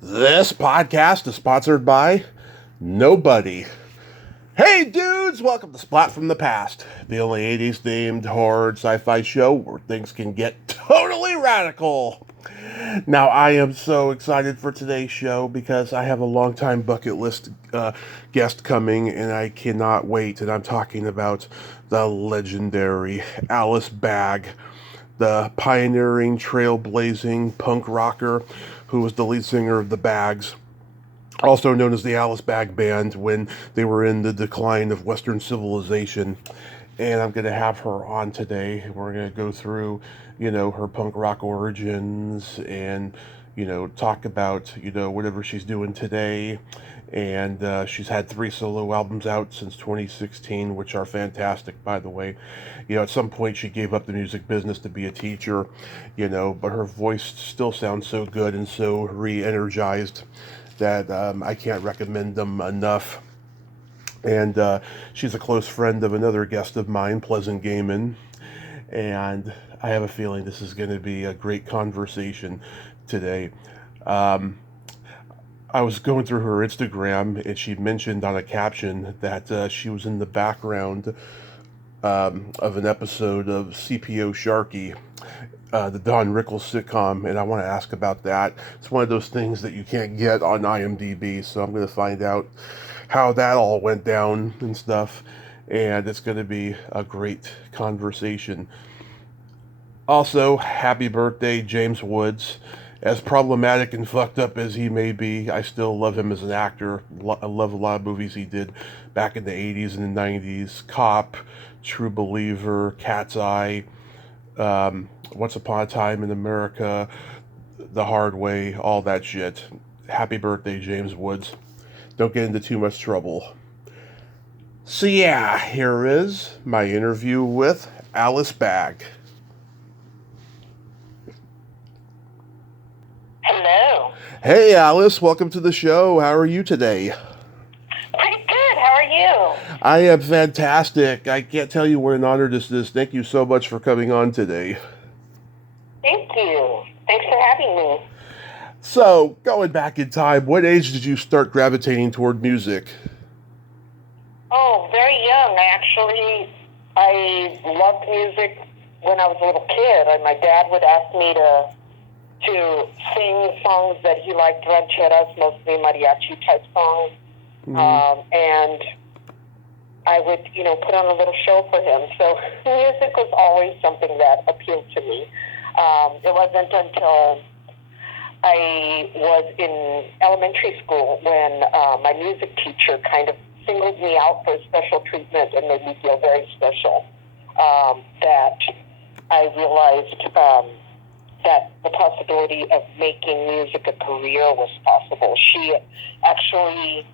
This podcast is sponsored by nobody. Hey dudes, welcome to Splat from the Past, the only 80s themed horror sci-fi show where things can get totally radical. Now, I am so excited for today's show because I have a long-time bucket list guest coming, and I cannot wait. And I'm talking about the legendary Alice Bagg, the pioneering, trailblazing punk rocker who was the lead singer of the Bags, also known as the Alice Bagg Band, when they were in the decline of Western civilization. And I'm going to have her on today. We're going to go through, her punk rock origins and, talk about, whatever she's doing today. And she's had 3 solo albums out since 2016, which are fantastic, by the way. At some point she gave up the music business to be a teacher, but her voice still sounds so good and so re-energized that I can't recommend them enough. And she's a close friend of another guest of mine, Pleasant Gaiman. And I have a feeling this is going to be a great conversation today. I was going through her Instagram, and she mentioned on a caption that she was in the background of an episode of CPO Sharky, the Don Rickles sitcom, and I want to ask about that. It's one of those things that you can't get on IMDb, so I'm going to find out how that all went down and stuff, and it's going to be a great conversation. Also, happy birthday, James Woods. As problematic and fucked up as he may be, I still love him as an actor. I love a lot of movies he did back in the 80s and the 90s. Cop, True Believer, Cat's Eye, Once Upon a Time in America, The Hard Way, all that shit. Happy birthday, James Woods. Don't get into too much trouble. So yeah, here is my interview with Alice Bagg. Hello. Hey Alice, welcome to the show. How are you today? Pretty good. How are you? I am fantastic. I can't tell you what an honor this is. Thank you so much for coming on today. Thank you. Thanks for having me. So, going back in time, what age did you start gravitating toward music? Oh, very young. I loved music when I was a little kid. My dad would ask me to sing songs that he liked, rancheras, mostly mariachi type songs. Mm-hmm. And I would, put on a little show for him. So music was always something that appealed to me. It wasn't until I was in elementary school when my music teacher kind of singled me out for special treatment and made me feel very special, that I realized that the possibility of making music a career was possible. She actually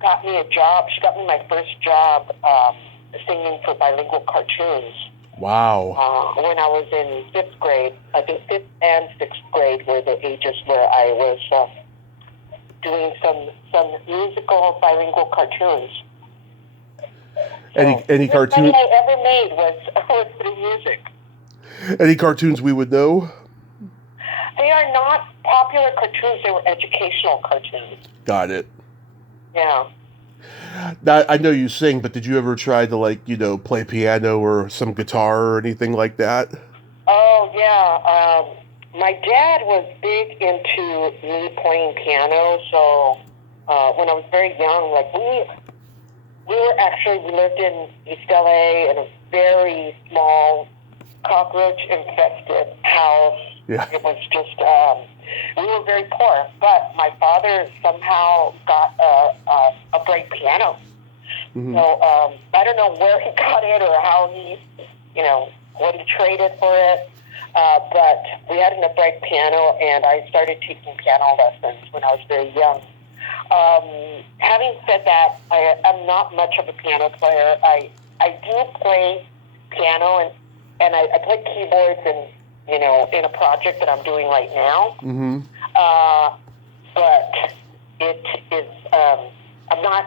got me a job. She got me my first job singing for bilingual cartoons. Wow. When I was in 5th grade, I think 5th and 6th grade were the ages where I was doing some musical bilingual cartoons. Any cartoon? Everything I ever made was through music. Any cartoons we would know? They are not popular cartoons. They were educational cartoons. Got it. Yeah. Now, I know you sing, but did you ever try to play piano or some guitar or anything like that? Oh, yeah. My dad was big into me playing piano, so when I was very young, we lived in East LA in a very small cockroach-infested house. Yeah. It was just, we were very poor, but my father somehow got a bright piano. Mm-hmm. So I don't know where he got it or how he, what he traded for it, but we had an upright piano, and I started taking piano lessons when I was very young. Having said that, I'm not much of a piano player. I do play piano, and I play keyboards and, in a project that I'm doing right now. Mm-hmm. But it is, I'm not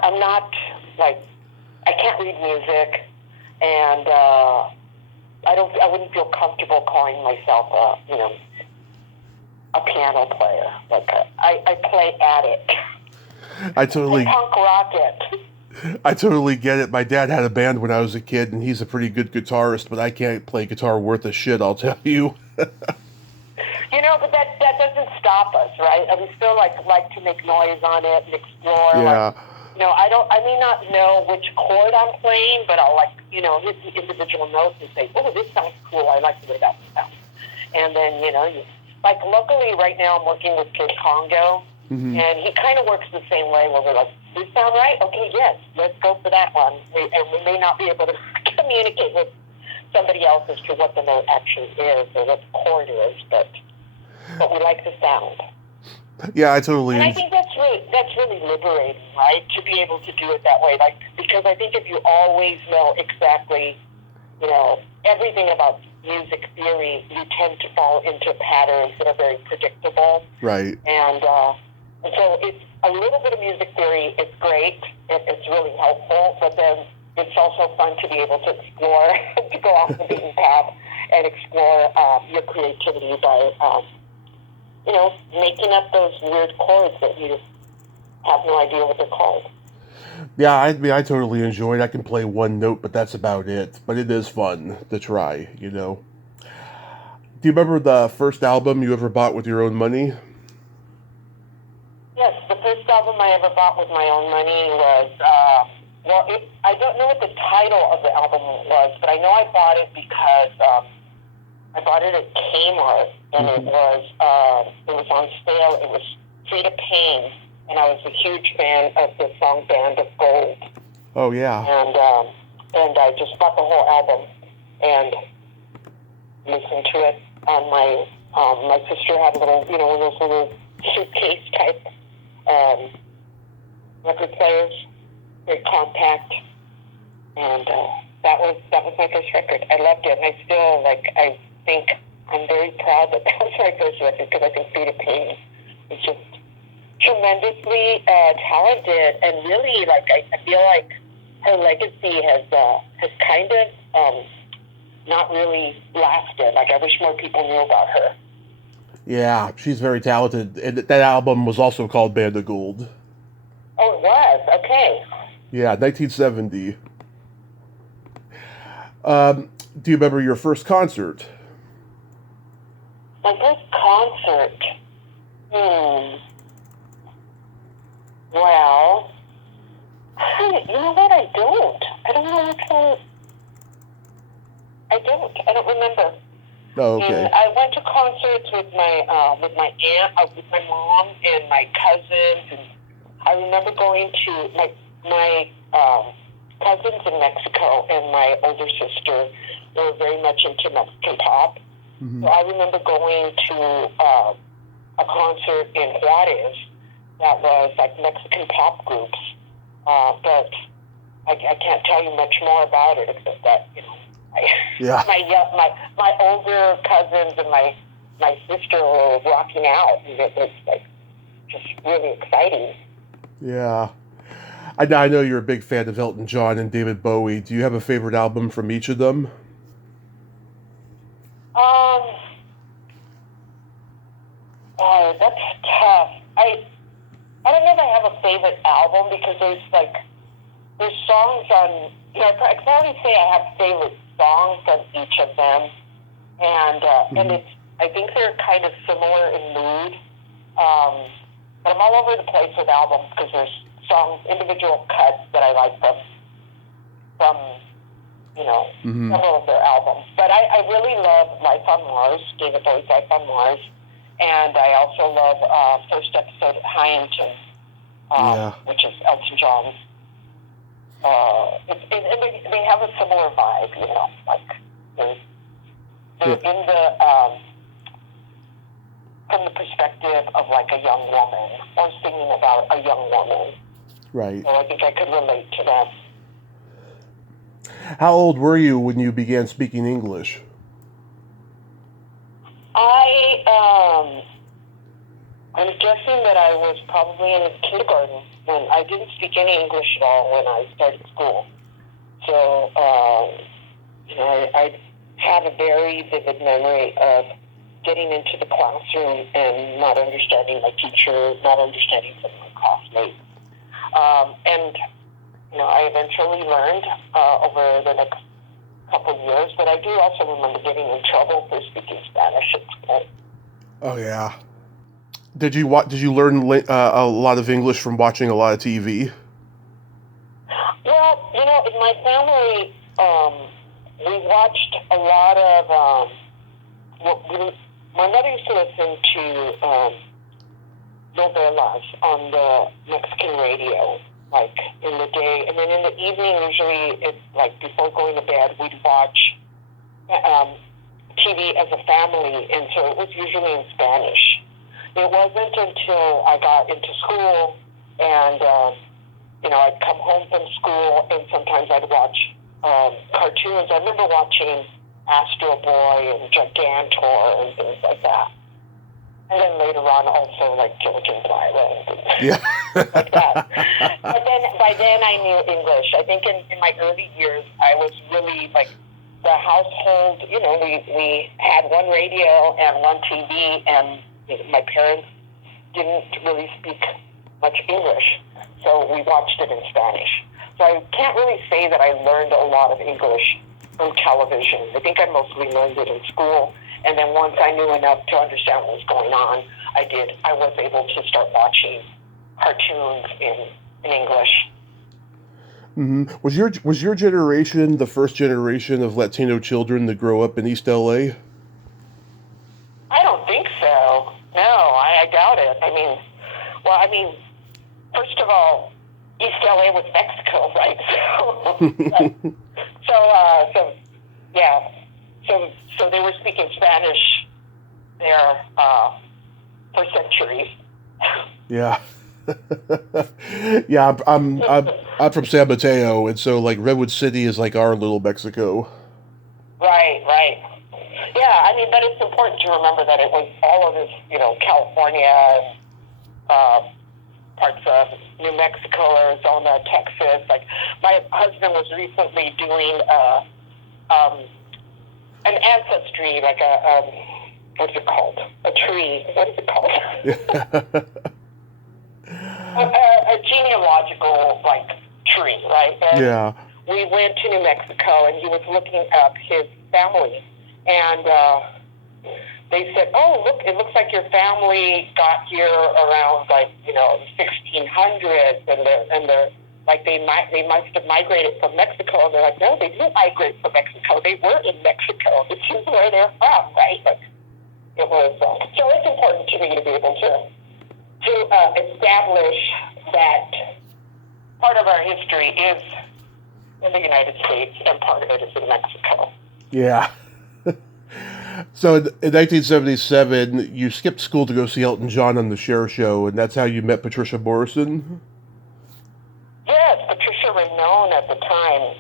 I can't read music, and I wouldn't feel comfortable calling myself a piano player. I play at it. I totally, Punk rock it. I totally get it. My dad had a band when I was a kid, and he's a pretty good guitarist, but I can't play guitar worth a shit, I'll tell you. You know, but that doesn't stop us, right? And we still like to make noise on it and explore. Yeah. Like, you know, I may not know which chord I'm playing, but I'll hit the individual notes and say, oh, this sounds cool. I like the way that sounds. And then, like luckily right now I'm working with Kid Congo, and he kind of works the same way where we're like, this sound right? Okay, yes, let's go for that one. And we may not be able to communicate with somebody else as to what the note actually is or what the chord is, but we like the sound. Yeah, I totally. And I think that's really liberating, right? To be able to do it that way, like, because I think if you always know exactly, everything about music theory, you tend to fall into patterns that are very predictable. Right. And so it's a little bit of music theory. It's great. It's really helpful, but then it's also fun to be able to explore, to go off the beaten path and explore your creativity by, making up those weird chords that you have no idea what they're called. Yeah, I mean, I totally enjoy it. I can play one note, but that's about it. But it is fun to try, Do you remember the first album you ever bought with your own money? Yes, the first album I ever bought with my own money was, I don't know what the title of the album was, but I know I bought it because I bought it at Kmart, and it was on sale. It was Frida Payne, and I was a huge fan of the song Band of Gold. Oh, yeah. And I just bought the whole album and listened to it on my sister had a little, one of those little suitcase type record players, very compact, and that was my first record. I loved it, and I still, I think I'm very proud that was my first record, because I think Frida Payne is just tremendously talented, and really, I feel like her legacy has kind of not really lasted. I wish more people knew about her. Yeah, she's very talented. And that album was also called Band of Gold. Oh, it was? Okay. Yeah, 1970. Do you remember your first concert? My first concert? Well, you know what? I don't know which one. I don't remember. Oh, okay. And I went to concerts with my aunt, with my mom and my cousins, and I remember going to my cousins in Mexico, and my older sister were very much into Mexican pop. So I remember going to a concert in Juarez that was like Mexican pop groups, but I can't tell you much more about it except that my older cousins and my sister were rocking out, and it was just really exciting. Yeah. I know you're a big fan of Elton John and David Bowie. Do you have a favorite album from each of them? Oh, that's tough. I don't know if I have a favorite album, because there's songs on, I can only say I have favorite songs on each of them, and I think they're kind of similar in mood, but I'm all over the place with albums, because there's individual cuts that I like from several of their albums. But I really love Life on Mars, David Bowie's Life on Mars, and I also love First Episode at Hyanton, which is Elton John's. They have a similar vibe, they're in the from the perspective of a young woman, or singing about a young woman. Right. So I think I could relate to them. How old were you when you began speaking English? I'm guessing that I was probably in kindergarten, when I didn't speak any English at all when I started school. So, I have a very vivid memory of getting into the classroom and not understanding my teacher, not understanding some of my classmates. And, I eventually learned over the next couple of years, but I do also remember getting in trouble for speaking Spanish at school. Oh yeah. Did you learn a lot of English from watching a lot of TV? Well, in my family, we watched a lot of. My mother used to listen to novelas on the Mexican radio, like in the day, and then in the evening, usually it's like before going to bed, we'd watch TV as a family, and so it was usually in Spanish. It wasn't until I got into school and, I'd come home from school and sometimes I'd watch cartoons. I remember watching Astro Boy and Gigantor and things like that. And then later on also like George and Lyra and things like that. But then by then I knew English. I think in my early years I was really like the household, we had one radio and one TV and my parents didn't really speak much English, so we watched it in Spanish. So I can't really say that I learned a lot of English from television. I think I mostly learned it in school, and then once I knew enough to understand what was going on, I was able to start watching cartoons in English. Mm-hmm. Was your generation the first generation of Latino children to grow up in East LA? I don't think so. No, I doubt it. First of all, East LA was Mexico, right? So they were speaking Spanish there for centuries. Yeah. Yeah, I'm from San Mateo, and so like Redwood City is like our little Mexico. Right. Yeah, but it's important to remember that it was all of this, California, parts of New Mexico, Arizona, Texas. Like my husband was recently doing an ancestry, like what's it called? A tree. What is it called? a genealogical tree, right? And yeah. We went to New Mexico, and he was looking up his family, and they said, "Oh, look! It looks like your family got here around 1600s, and they're like they must have migrated from Mexico." And they're like, "No, they didn't migrate from Mexico. They were in Mexico. This is where they're from, right?" Like it was. So it's important to me to be able to establish that part of our history is in the United States and part of it is in Mexico. Yeah. So in 1977, you skipped school to go see Elton John on the Cher Show, and that's how you met Patricia Morrison? Yes, Patricia Raynon at the time.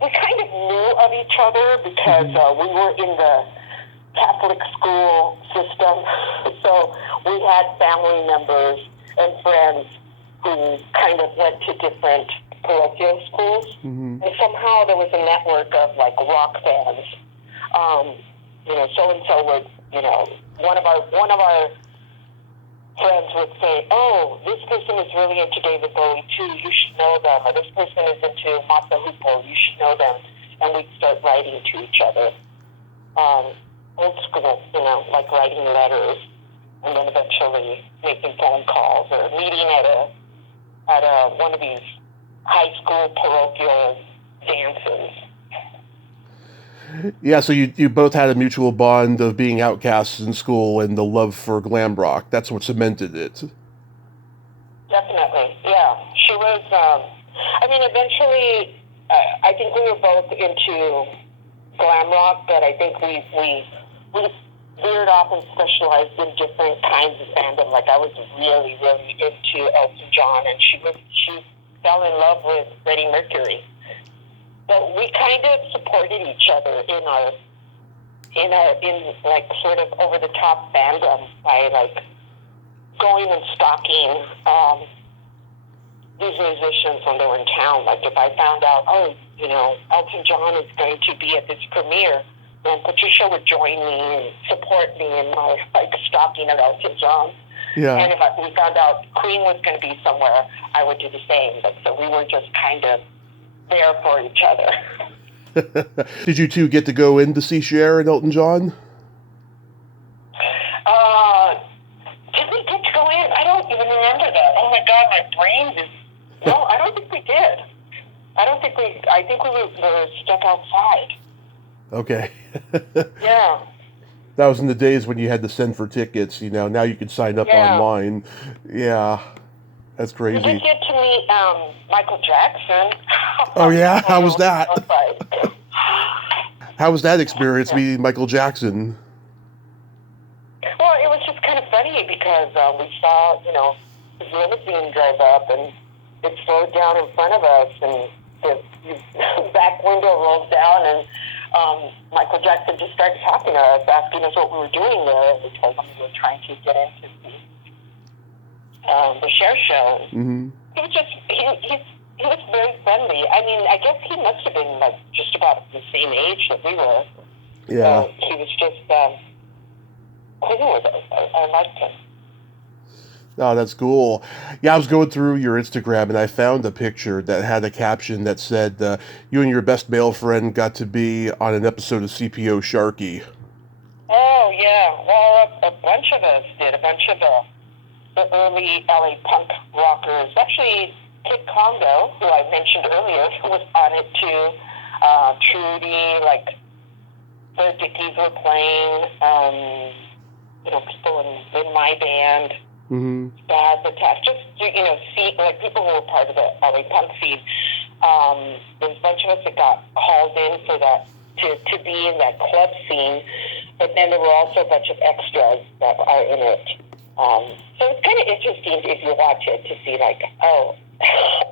We kind of knew of each other because we were in the Catholic school system, so we had family members and friends who kind of went to different parochial schools, and somehow there was a network of rock bands. So and so would, one of our friends would say, "Oh, this person is really into David Bowie too. You should know them." Or this person is into Mata Hoople. You should know them. And we'd start writing to each other. Old school, writing letters, and then eventually making phone calls or meeting at one of these high school parochial dances. Yeah, so you both had a mutual bond of being outcasts in school and the love for glam rock. That's what cemented it. Definitely, yeah. She was, eventually, I think we were both into glam rock, but I think we veered off and specialized in different kinds of fandom. Like I was really, really into Elton John, and she fell in love with Freddie Mercury. But we kind of supported each other in sort of over the top fandom by going and stalking these musicians when they were in town. Like if I found out, Elton John is going to be at this premiere, and Patricia would join me and support me in my stalking of Elton John. Yeah. And if we found out Queen was going to be somewhere, I would do the same. But so we were just kind of there for each other. Did you two get to go in to see Cher and Elton John? Did we get to go in? I don't even remember that. Oh my God, my brain is. No, I don't think we did. I think we were stuck outside. Okay. Yeah. That was in the days when you had to send for tickets, now you can sign up online. Yeah. That's crazy. We did get to meet Michael Jackson. Oh yeah? How was that? How was that experience meeting Michael Jackson? Well, it was just kind of funny because we saw, his limousine drive up and it slowed down in front of us and the back window rolled down and Michael Jackson just started talking to us, asking us what we were doing there. And we told him we were trying to get into the Cher show. Mm-hmm. He was just, he was very friendly. I mean, I guess he must have been just about the same age that we were. Yeah. So he was just cool with us. I liked him. Oh, that's cool. Yeah, I was going through your Instagram and I found a picture that had a caption that said, you and your best male friend got to be on an episode of CPO Sharky. Oh, yeah. Well, a bunch of us did. A bunch of the early LA punk rockers. Actually, Kid Congo, who I mentioned earlier, was on it too. Trudy, the Dickies were playing. People in my band. Mm-hmm. Bad attack. Just see people who were part of the LA punk scene. There's a bunch of us that got called in for that to be in that club scene, but then there were also a bunch of extras that are in it. So it's kind of interesting if you watch it to see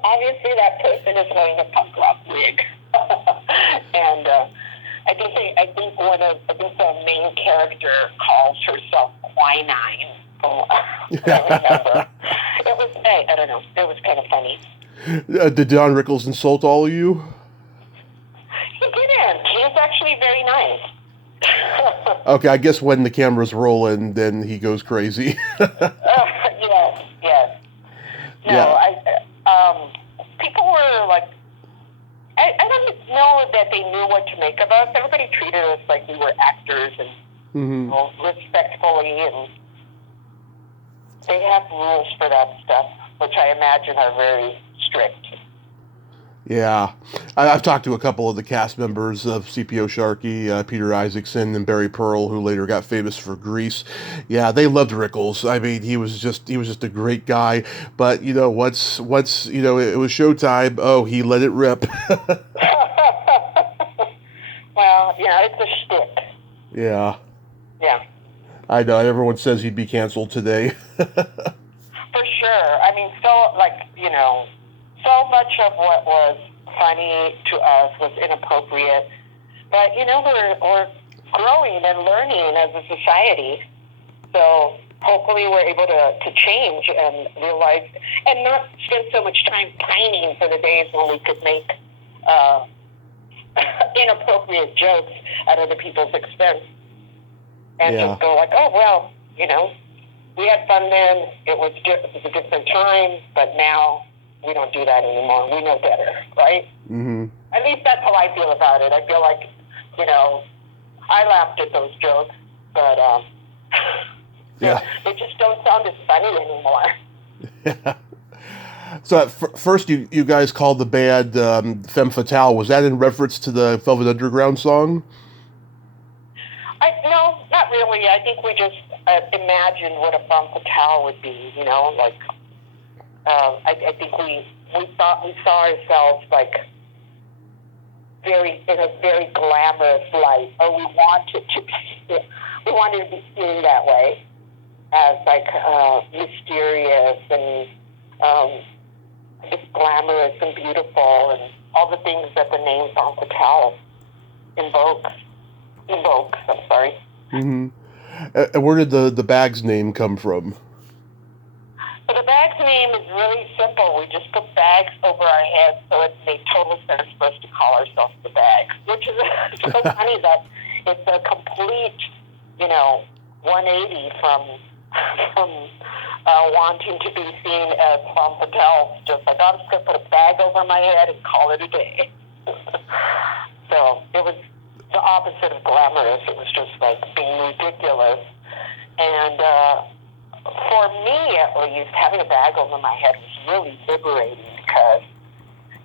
obviously that person is wearing a punk rock wig, and I think the main character calls herself Quinine. I remember. It was, I don't know, it was kind of funny. Did Don Rickles insult all of you? He didn't. He was actually very nice. Okay, I guess when the camera's rolling, then he goes crazy. Yes. No, yeah. People were I don't know that they knew what to make of us. Everybody treated us like we were actors and respectfully, and they have rules for that stuff, which I imagine are very strict. Yeah. I've talked to a couple of the cast members of CPO Sharky, Peter Isaacson and Barry Pearl, who later got famous for Grease. Yeah, they loved Rickles. I mean, he was just a great guy. But, once it was showtime, he let it rip. Well, yeah, it's a shtick. Yeah. Yeah. I know. Everyone says he'd be canceled today. For sure. I mean, so much of what was funny to us was inappropriate. But, we're growing and learning as a society. So hopefully we're able to change and realize and not spend so much time pining for the days when we could make inappropriate jokes at other people's expense. And just go we had fun then. It was a different time, but now we don't do that anymore. We know better, right? Mm-hmm. At least that's how I feel about it. I feel like, I laughed at those jokes, but they just don't sound as funny anymore. Yeah. So at first you guys called the band Femme Fatale. Was that in reference to the Velvet Underground song? No, not really. I think we just imagined what a femme fatale would be, I think we saw ourselves in a very glamorous light, or we wanted to be seen that way, as mysterious and just glamorous and beautiful, and all the things that the name femme fatale evokes. I'm sorry. Mm-hmm. And where did the bag's name come from? So the bag's name is really simple. We just put bags over our heads, so it made total sense for us to call ourselves the Bags, which is so funny that it's a complete, 180 from wanting to be seen as femme fatale. Just like, I'm just going to put a bag over my head and call it a day. So it was the opposite of glamorous. It was just like being ridiculous. And for me, at least, having a bag over my head was really liberating because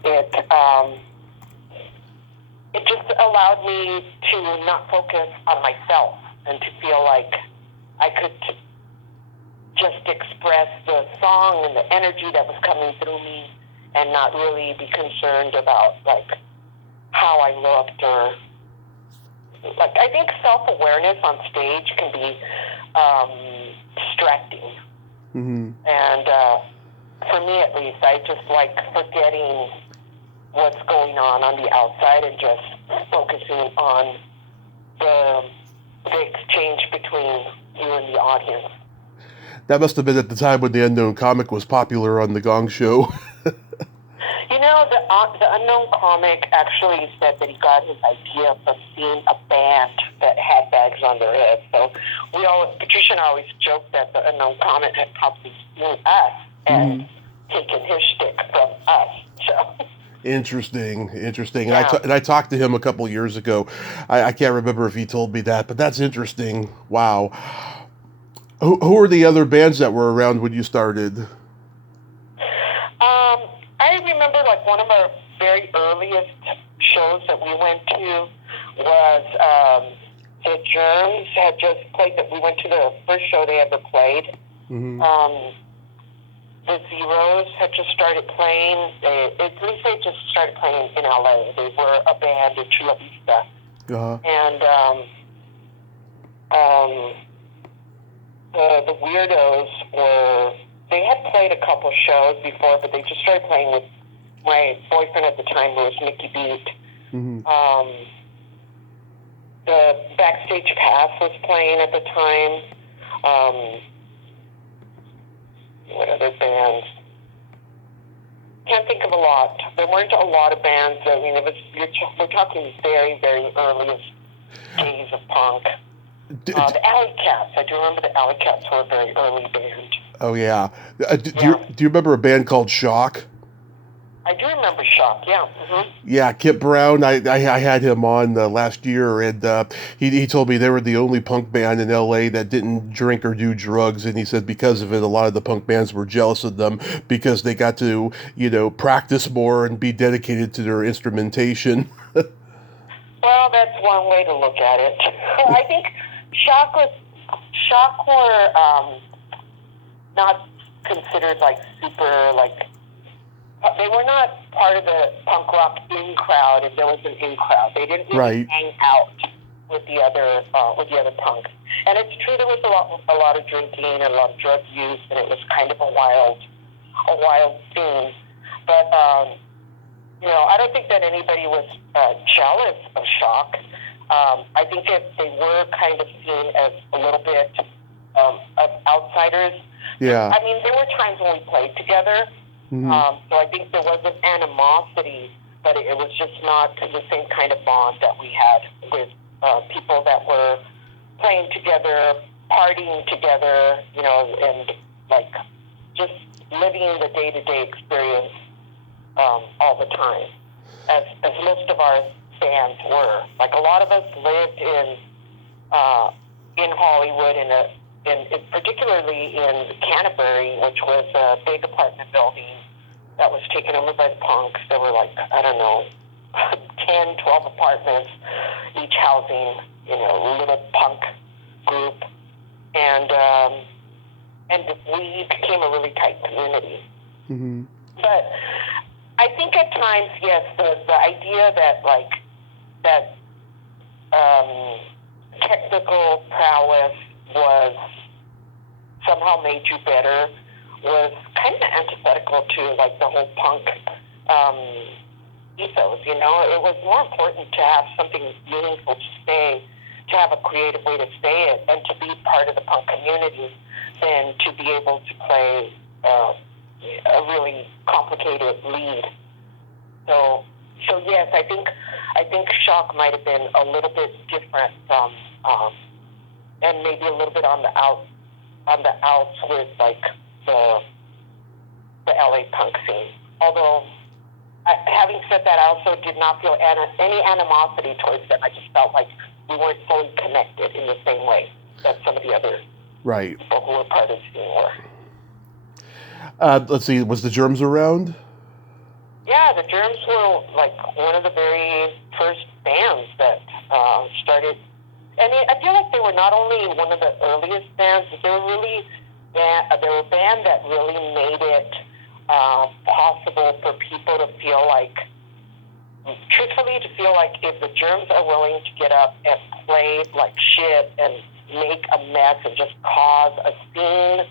it just allowed me to not focus on myself and to feel like I could just express the song and the energy that was coming through me and not really be concerned about, like, how I looked or... Like, I think self-awareness on stage can be distracting. Mm-hmm. And for me, at least, I just like forgetting what's going on the outside and just focusing on the exchange between you and the audience. That must have been at the time when the Unknown Comic was popular on the Gong Show. The Unknown Comic actually said that he got his idea from seeing a band that had bags on their heads. So Patricia and I always joked that the Unknown Comic had probably seen us and taken his shtick from us. So. Interesting. Yeah. And I talked to him a couple years ago. I can't remember if he told me that, but that's interesting. Wow. Who are the other bands that were around when you started? I remember, like, one of our very earliest shows that we went to was the Germs had just played. That we went to the first show they ever played. Mm-hmm. The Zeros had just started playing. At least they just started playing in LA. They were a band in Chula Vista. Uh-huh. And the Weirdos they had played a couple shows before, but they just started playing with my boyfriend at the time, who was Mickey Beat. Mm-hmm. The Backstage Pass was playing at the time. What other bands? Can't think of a lot. There weren't a lot of bands. I mean, we're talking very, very early days of punk. The Alley Cats. I do remember the Alley Cats were a very early band. Oh, yeah. Do you remember a band called Shock? I do remember Shock, yeah. Mm-hmm. Yeah, Kip Brown. I had him on last year, and he told me they were the only punk band in L.A. that didn't drink or do drugs, and he said because of it, a lot of the punk bands were jealous of them because they got to, practice more and be dedicated to their instrumentation. Well, that's one way to look at it. I think Shock were not considered like super they were not part of the punk rock in crowd. If there was an in crowd, they didn't really hang out with the other punks. And it's true there was a lot of drinking and a lot of drug use, and it was kind of a wild scene. But I don't think that anybody was jealous of Shock. I think that they were kind of seen as a little bit of outsiders. Yeah. I mean, there were times when we played together. Mm-hmm. So I think there was an animosity, but it was just not the same kind of bond that we had with people that were playing together, partying together, and like just living the day-to-day experience all the time, as most of our bands were. Like a lot of us lived in Hollywood, particularly in Canterbury, which was a big apartment building that was taken over by the punks. There were 10, 12 apartments, each housing, a little punk group. And we became a really tight community. Mm-hmm. But I think at times, yes, the idea that technical prowess was somehow made you better was kind of antithetical to the whole punk ethos. It was more important to have something meaningful to say, to have a creative way to say it, and to be part of the punk community than to be able to play a really complicated lead. So yes, I think I think Shock might have been a little bit different from, and maybe a little bit on the outs with like the LA punk scene. Although, having said that, I also did not feel any animosity towards them. I just felt like we weren't fully connected in the same way that some of the other people who were part of the scene were. Let's see, was the Germs around? Yeah, the Germs were like one of the very first bands that started. And I feel like they were not only one of the earliest bands, but they were a band that really made it possible for people to feel like, truthfully, to feel like if the Germs are willing to get up and play like shit and make a mess and just cause a scene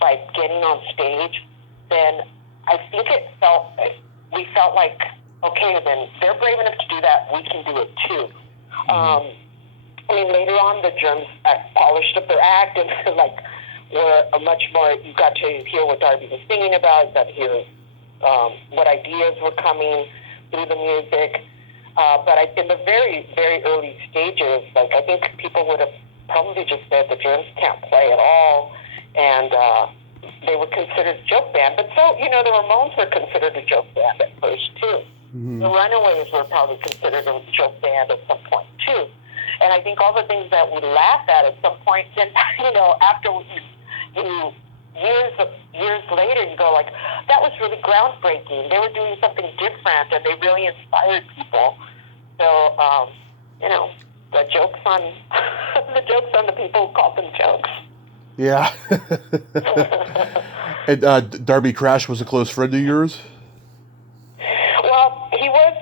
by getting on stage, then I think we felt like, okay, then they're brave enough to do that, we can do it too. I mean, later on, the Germs polished up their act and like were a much more. You got to hear what Darby was singing about. You got to hear what ideas were coming through the music. But in the very, very early stages, like I think people would have probably just said the Germs can't play at all, and they were considered a joke band. But so the Ramones were considered a joke band at first too. The Runaways were probably considered a joke band at some point too. And I think all the things that we laugh at some point, then, after years later, you go like, that was really groundbreaking. They were doing something different, and they really inspired people. So, the joke's on the people who call them jokes. Yeah. And Darby Crash was a close friend of yours? Well, he was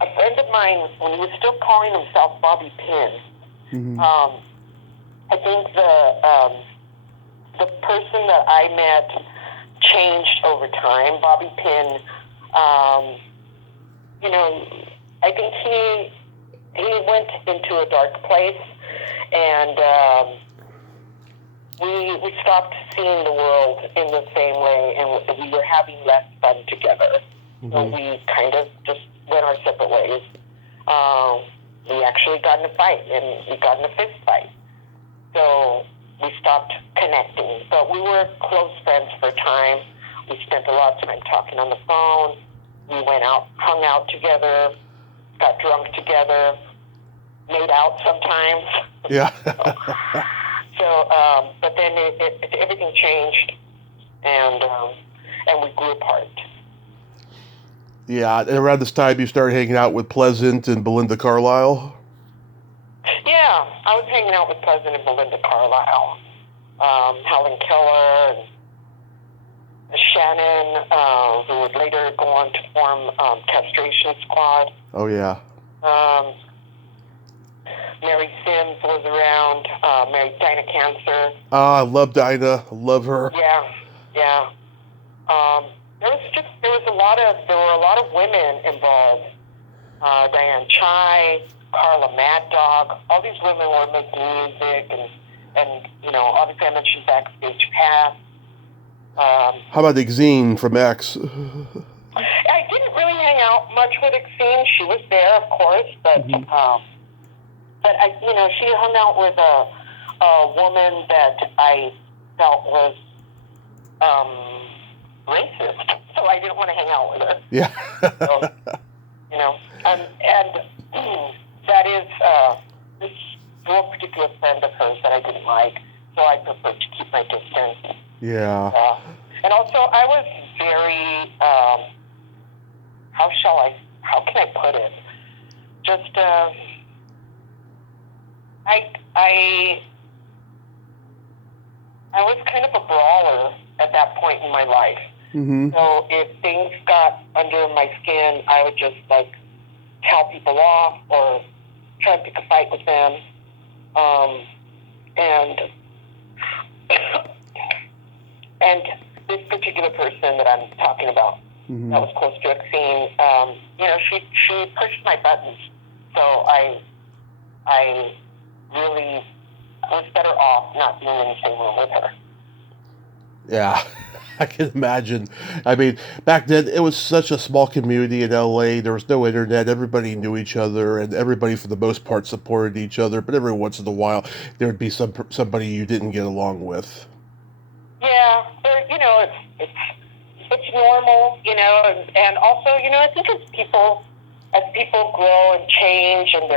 a friend of mine when he was still calling himself Bobby Pin. I think the person that I met changed over time. Bobby Pin, I think he went into a dark place, and we stopped seeing the world in the same way, and we were having less fun together. So we kind of just went our separate ways. We actually got in a fight, and we got in a fist fight. So we stopped connecting. But we were close friends for a time. We spent a lot of time talking on the phone. We went out, hung out together, got drunk together, made out sometimes. Yeah. But then everything changed, and we grew apart. Yeah, and around this time you started hanging out with Pleasant and Belinda Carlisle? Yeah, I was hanging out with Pleasant and Belinda Carlisle, Helen Keller, and Shannon, who would later go on to form Castration Squad. Oh, yeah. Mary Sims was around, Dinah Cancer. I love Dinah. I love her. Yeah. There were a lot of women involved. Diane Chai, Carla Mad Dog. All these women were making music, and obviously I mentioned Backstage Pass. How about Exene from X? I didn't really hang out much with Exene. She was there, of course, but she hung out with a woman that I felt was racist, so I didn't want to hang out with her. Yeah. So, and that is this real particular friend of hers that I didn't like, so I preferred to keep my distance. Yeah. And also, I was very, how can I put it? Just, I was kind of a brawler at that point in my life. So if things got under my skin, I would just tell people off or try to pick a fight with them. And this particular person that I'm talking about, that was close to Exene, she pushed my buttons. So I really was better off not being in the same room with her. Yeah. I can imagine. I mean, back then it was such a small community in LA. There was no internet. Everybody knew each other, and everybody, for the most part, supported each other. But every once in a while, there would be somebody you didn't get along with. Yeah, it's normal, and also, I think as people grow and change, and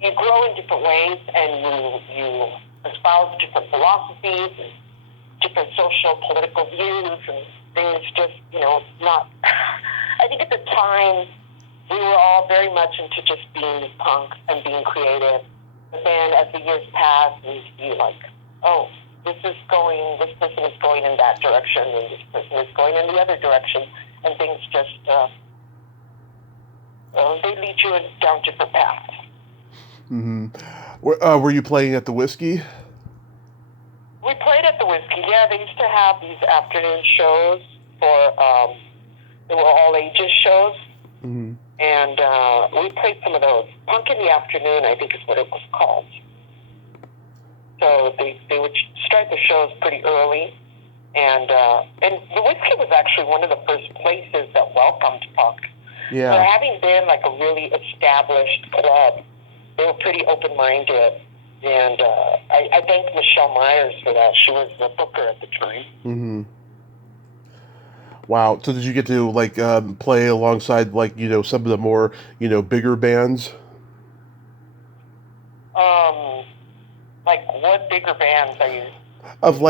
you grow in different ways, and you espouse different philosophies and different social political views, and things just, not. I think at the time we were all very much into just being punk and being creative. But then as the years pass, we see like, oh, this person is going in that direction, and this person is going in the other direction, and things just, they lead you down different paths. Mm-hmm. Were you playing at the Whiskey? We played at the Whiskey. Yeah, they used to have these afternoon shows they were all ages shows. Mm-hmm. And we played some of those. Punk in the Afternoon, I think is what it was called. So they would start the shows pretty early. And the Whiskey was actually one of the first places that welcomed punk. Yeah. So having been like a really established club, they were pretty open-minded. And I thank Michelle Myers for that. She was the booker at the time. Mm-hmm. Wow. So did you get to play alongside some of the more bigger bands? Like what bigger bands are you? Of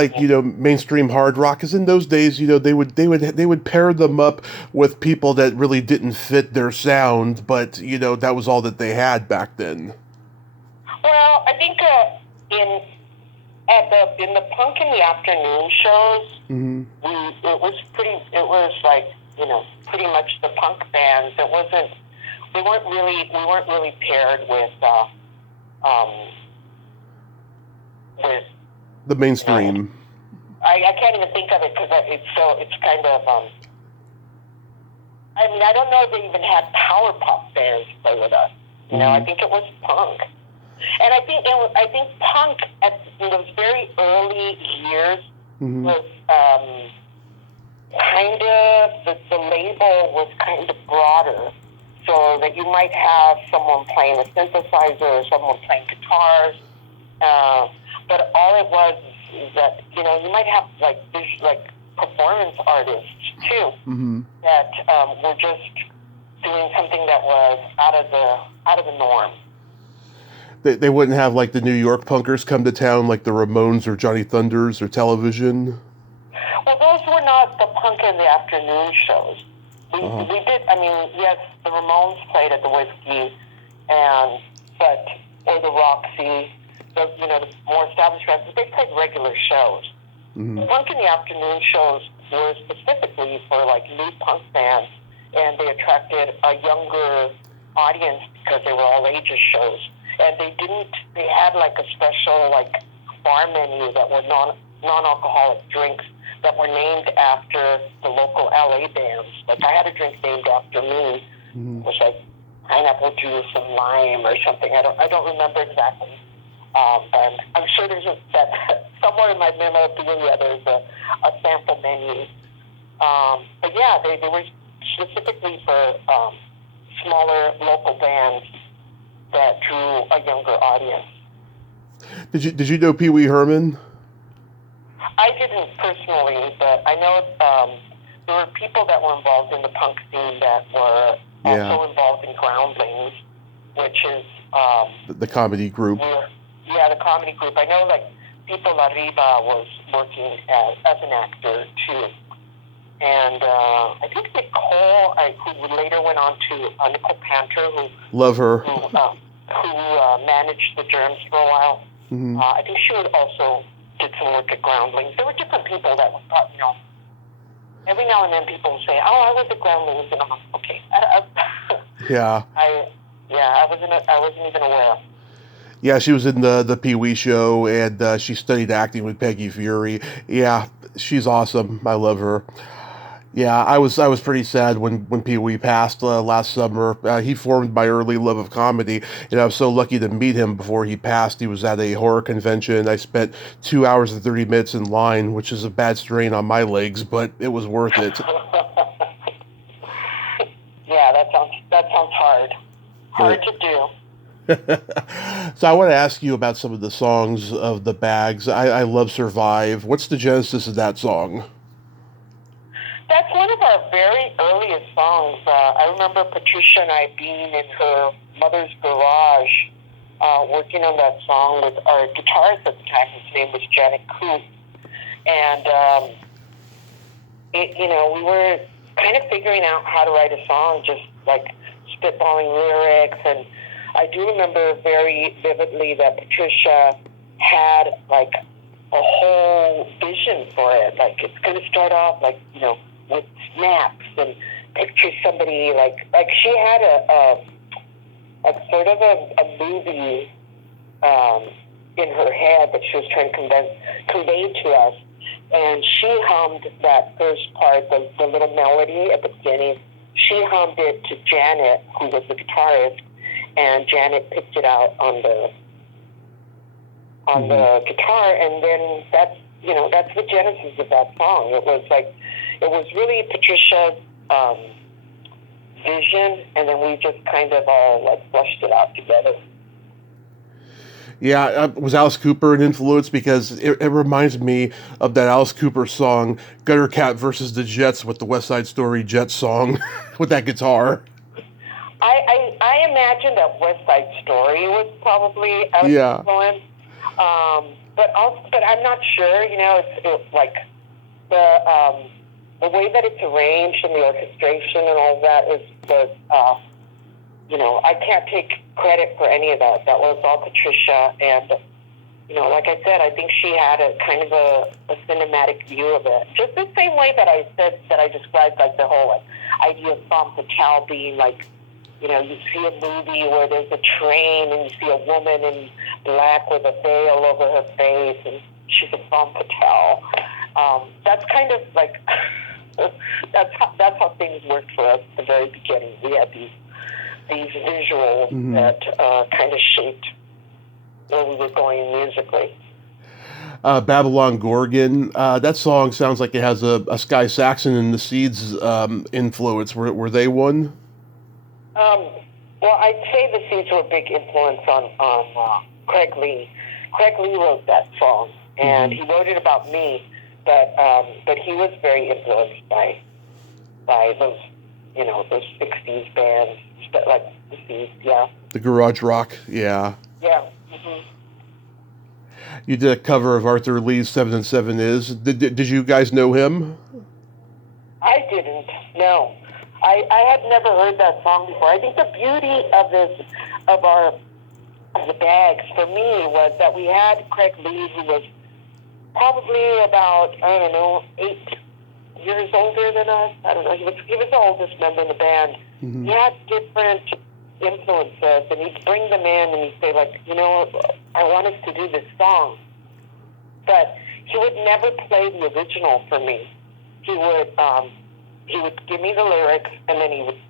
mainstream hard rock, because in those days they would pair them up with people that really didn't fit their sound, but that was all that they had back then. Well, I think in the Punk in the Afternoon shows, mm-hmm. it was like pretty much the punk bands. We weren't really paired with the mainstream. I can't even think of it because it's kind of I mean, I don't know if they even had power pop bands play with us. Mm-hmm. I think it was punk. And I think punk in those very early years mm-hmm. was kind of the label was kind of broader, so that you might have someone playing a synthesizer or someone playing guitars, but all it was is that you might have like performance artists too mm-hmm. that were just doing something that was out of the norm. They wouldn't have like the New York punkers come to town like the Ramones or Johnny Thunders or Television? Well, those were not the Punk in the Afternoon shows. We did, I mean, yes, the Ramones played at the Whiskey, or the Roxy, the more established bands, but they played regular shows. Mm-hmm. The Punk in the Afternoon shows were specifically for like new punk bands, and they attracted a younger audience because they were all ages shows. And they had like a special like bar menu that were non-alcoholic drinks that were named after the local LA bands. Like I had a drink named after me, mm-hmm. It was like pineapple juice and lime or something. I don't remember exactly. But I'm sure there's that somewhere in my memorabilia there's a sample menu. But yeah, they were specifically for smaller local bands that drew a younger audience. Did you know Pee Wee Herman? I didn't personally, but I know there were people that were involved in the punk scene that were also involved in Groundlings, which is the comedy group. The comedy group. I know like Tito Larriba was working as an actor too. And I think Nicole, who later went on to Nicole Panter, who love her, who managed the Germs for a while. Mm-hmm. I think she would also did some work at Groundlings. There were different people that every now and then people would say, "Oh, I was at Groundlings," and I'm like, "Okay." Yeah. I wasn't even aware. Yeah, she was in the Pee Wee show, and she studied acting with Peggy Fury. Yeah, she's awesome. I love her. Yeah, I was pretty sad when Pee Wee passed last summer. He formed my early love of comedy, and I was so lucky to meet him before he passed. He was at a horror convention. I spent 2 hours and 30 minutes in line, which is a bad strain on my legs, but it was worth it. Yeah, that sounds hard. Hard to do. So I want to ask you about some of the songs of the Bags. I love Survive. What's the genesis of that song? That's one of our very earliest songs. I remember Patricia and I being in her mother's garage working on that song with our guitarist at the time. His name was Janet Coop. And, we were kind of figuring out how to write a song, just like spitballing lyrics. And I do remember very vividly that Patricia had like a whole vision for it. Like it's going to start off like, with snaps and picture somebody like she had a sort of a movie in her head that she was trying to convey to us. And she hummed that first part, the little melody at the beginning. She hummed it to Janet, who was the guitarist, and Janet picked it out on the guitar, and then that's the genesis of that song. It was really Patricia's vision, and then we just kind of all like fleshed it out together. Yeah, was Alice Cooper an influence? Because it reminds me of that Alice Cooper song, Gutter Cat versus the Jets, with the West Side Story Jets song with that guitar. I imagine that West Side Story was probably an Yeah. influence, but I'm not sure. It's like the way that it's arranged and the orchestration and all that was I can't take credit for any of that. That was all Patricia, and like I said, I think she had a kind of a cinematic view of it. Just the same way that I described like the whole idea of femme fatale being like, you see a movie where there's a train and you see a woman in black with a veil over her face and she's a femme fatale. That's kind of like that's how things worked for us at the very beginning. We had these visuals that kind of shaped where we were going musically. Babylon Gorgon. That song sounds like it has a Sky Saxon and the Seeds influence. Were they one? Well, I'd say the Seeds were a big influence on Craig Lee. Craig Lee wrote that song, and he wrote it about me, but he was very influenced by those those '60s bands, like the Seeds. Yeah. The garage rock. Yeah. Yeah. You did a cover of Arthur Lee's Seven and Seven Is. Did you guys know him? I didn't. No. I had never heard that song before. I think the beauty of the Bags for me was that we had Craig Lee, who was probably about 8 years older than us. I don't know. He was the oldest member in the band. He had different influences, and he'd bring them in and he'd say like, I want us to do this song, but he would never play the original for me. He would give me the lyrics, and then he would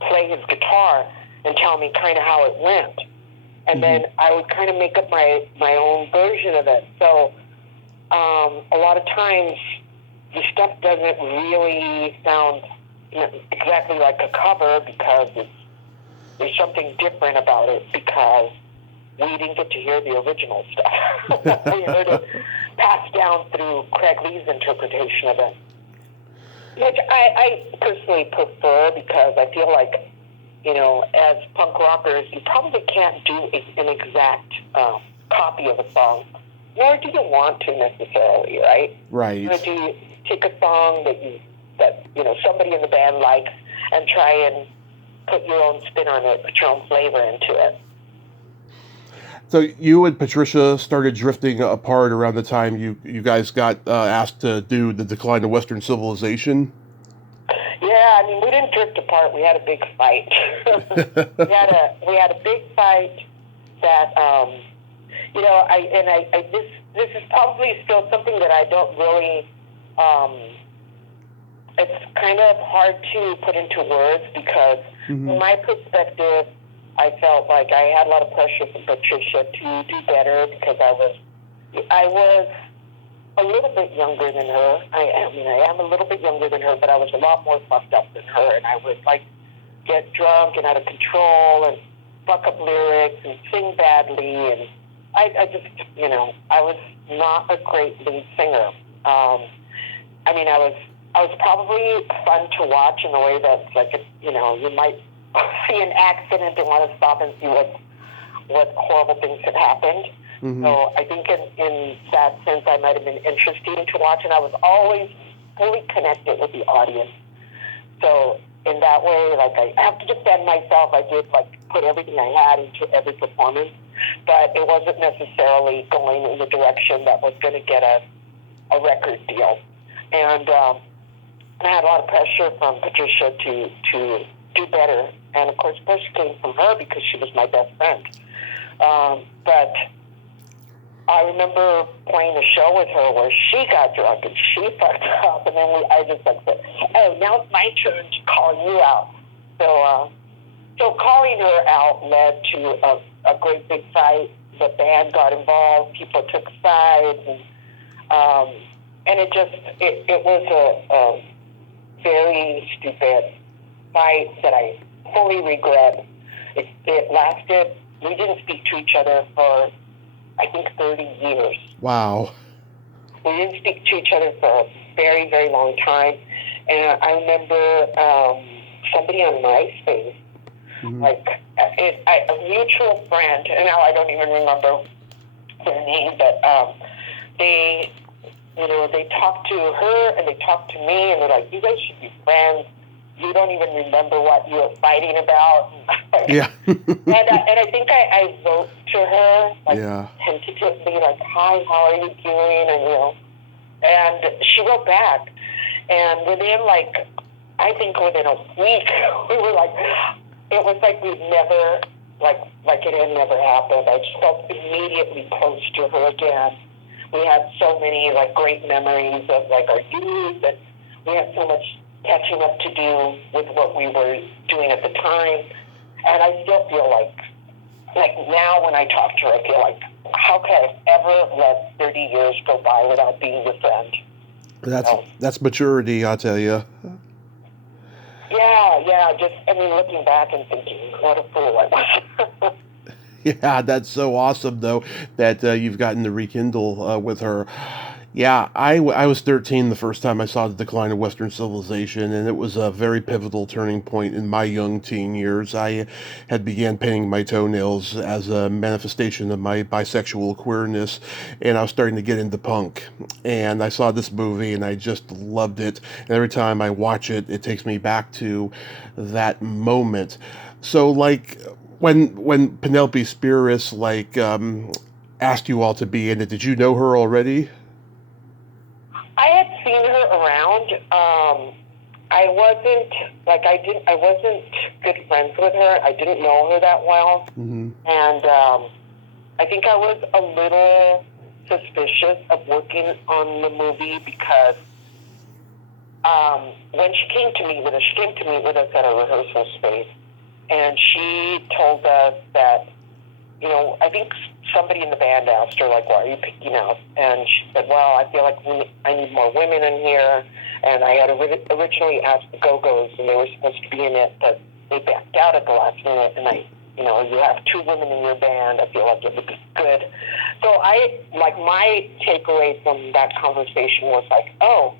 play his guitar and tell me kind of how it went. And then I would kind of make up my own version of it. So a lot of times the stuff doesn't really sound exactly like a cover because there's something different about it because we didn't get to hear the original stuff. We heard it passed down through Craig Lee's interpretation of it, which I personally prefer because I feel like, as punk rockers, you probably can't do an exact copy of a song, nor do you want to necessarily, right? Right. Do you take a song that somebody in the band likes and try and put your own spin on it, put your own flavor into it? So you and Patricia started drifting apart around the time you guys got asked to do The Decline of Western Civilization. Yeah, we didn't drift apart. We had a big fight. we had a big fight that this is probably still something that I don't really it's kind of hard to put into words because from my perspective, I felt like I had a lot of pressure from Patricia to do better because I was a little bit younger than her. I am a little bit younger than her, but I was a lot more fucked up than her, and I would like get drunk and out of control and fuck up lyrics and sing badly, and I just, I was not a great lead singer. I was probably fun to watch in a way that's like, you might see an accident and want to stop and see what horrible things had happened. So I think in that sense, I might have been interesting to watch, and I was always fully connected with the audience. So in that way, like, I have to defend myself. I did put everything I had into every performance, but it wasn't necessarily going in the direction that was going to get a record deal. And I had a lot of pressure from Patricia to do better, and of course, pressure came from her because she was my best friend. But I remember playing a show with her where she got drunk and she fucked up, and then I just said, "Oh, now it's my turn to call you out." So calling her out led to a great big fight. The band got involved. People took sides, and it was a very stupid fight that I fully regret. It lasted. We didn't speak to each other for, I think, 30 years. Wow. We didn't speak to each other for a very, very long time. And I remember somebody on MySpace, a mutual friend, and now I don't even remember their name, but they talked to her and they talked to me, and they're like, "You guys should be friends. You don't even remember what you were fighting about." Yeah. and I think I wrote to her, tentatively, like, "Hi, how are you doing?" And she wrote back. And within, I think within a week, we were it was like we'd never, like it had never happened. I just felt immediately close to her again. We had so many, great memories of, our youth, and we had so much catching up to do with what we were doing at the time. And I still feel like now when I talk to her, I feel like, how could I ever let 30 years go by without being your friend? That's maturity, I'll tell you. Yeah. Just, looking back and thinking, what a fool I was. Yeah, that's so awesome, though, that you've gotten to rekindle with her. Yeah, I was 13 the first time I saw The Decline of Western Civilization, and it was a very pivotal turning point in my young teen years. I had began painting my toenails as a manifestation of my bisexual queerness, and I was starting to get into punk. And I saw this movie, and I just loved it. And every time I watch it, it takes me back to that moment. So, when Penelope Spheeris asked you all to be in it, did you know her already? I had seen her around. I wasn't good friends with her. I didn't know her that well. And I think I was a little suspicious of working on the movie because when she came to meet with us at a rehearsal space, and she told us that, I think somebody in the band asked her, why are you picking out? And she said, well, I feel like I need more women in here. And I had originally asked the Go-Go's, and they were supposed to be in it, but they backed out at the last minute. And you have two women in your band. I feel like it would be good. So my takeaway from that conversation was oh,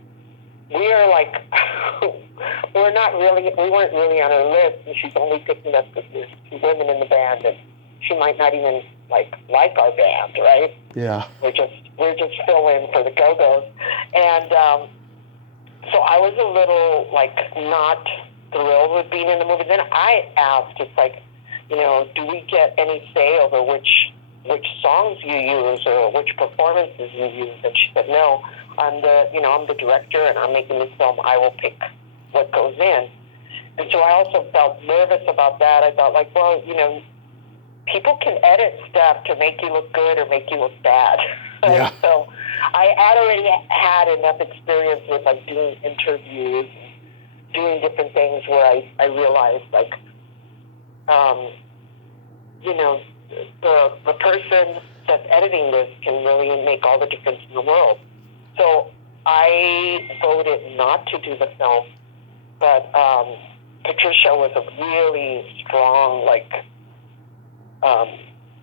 we are we weren't really on her list, and she's only picking us because there's two women in the band, and she might not even like our band, right? Yeah. We're just fill in for the Go-Go's, and so I was a little not thrilled with being in the movie. Then I asked, just do we get any say over which songs you use or which performances you use? And she said, no. I'm the director, and I'm making this film. I will pick what goes in. And so I also felt nervous about that. I thought, people can edit stuff to make you look good or make you look bad. Yeah. So I had already had enough experience with doing interviews, doing different things where I realized, like, you know, the person that's editing this can really make all the difference in the world. So I voted not to do the film, but Patricia was a really strong, like,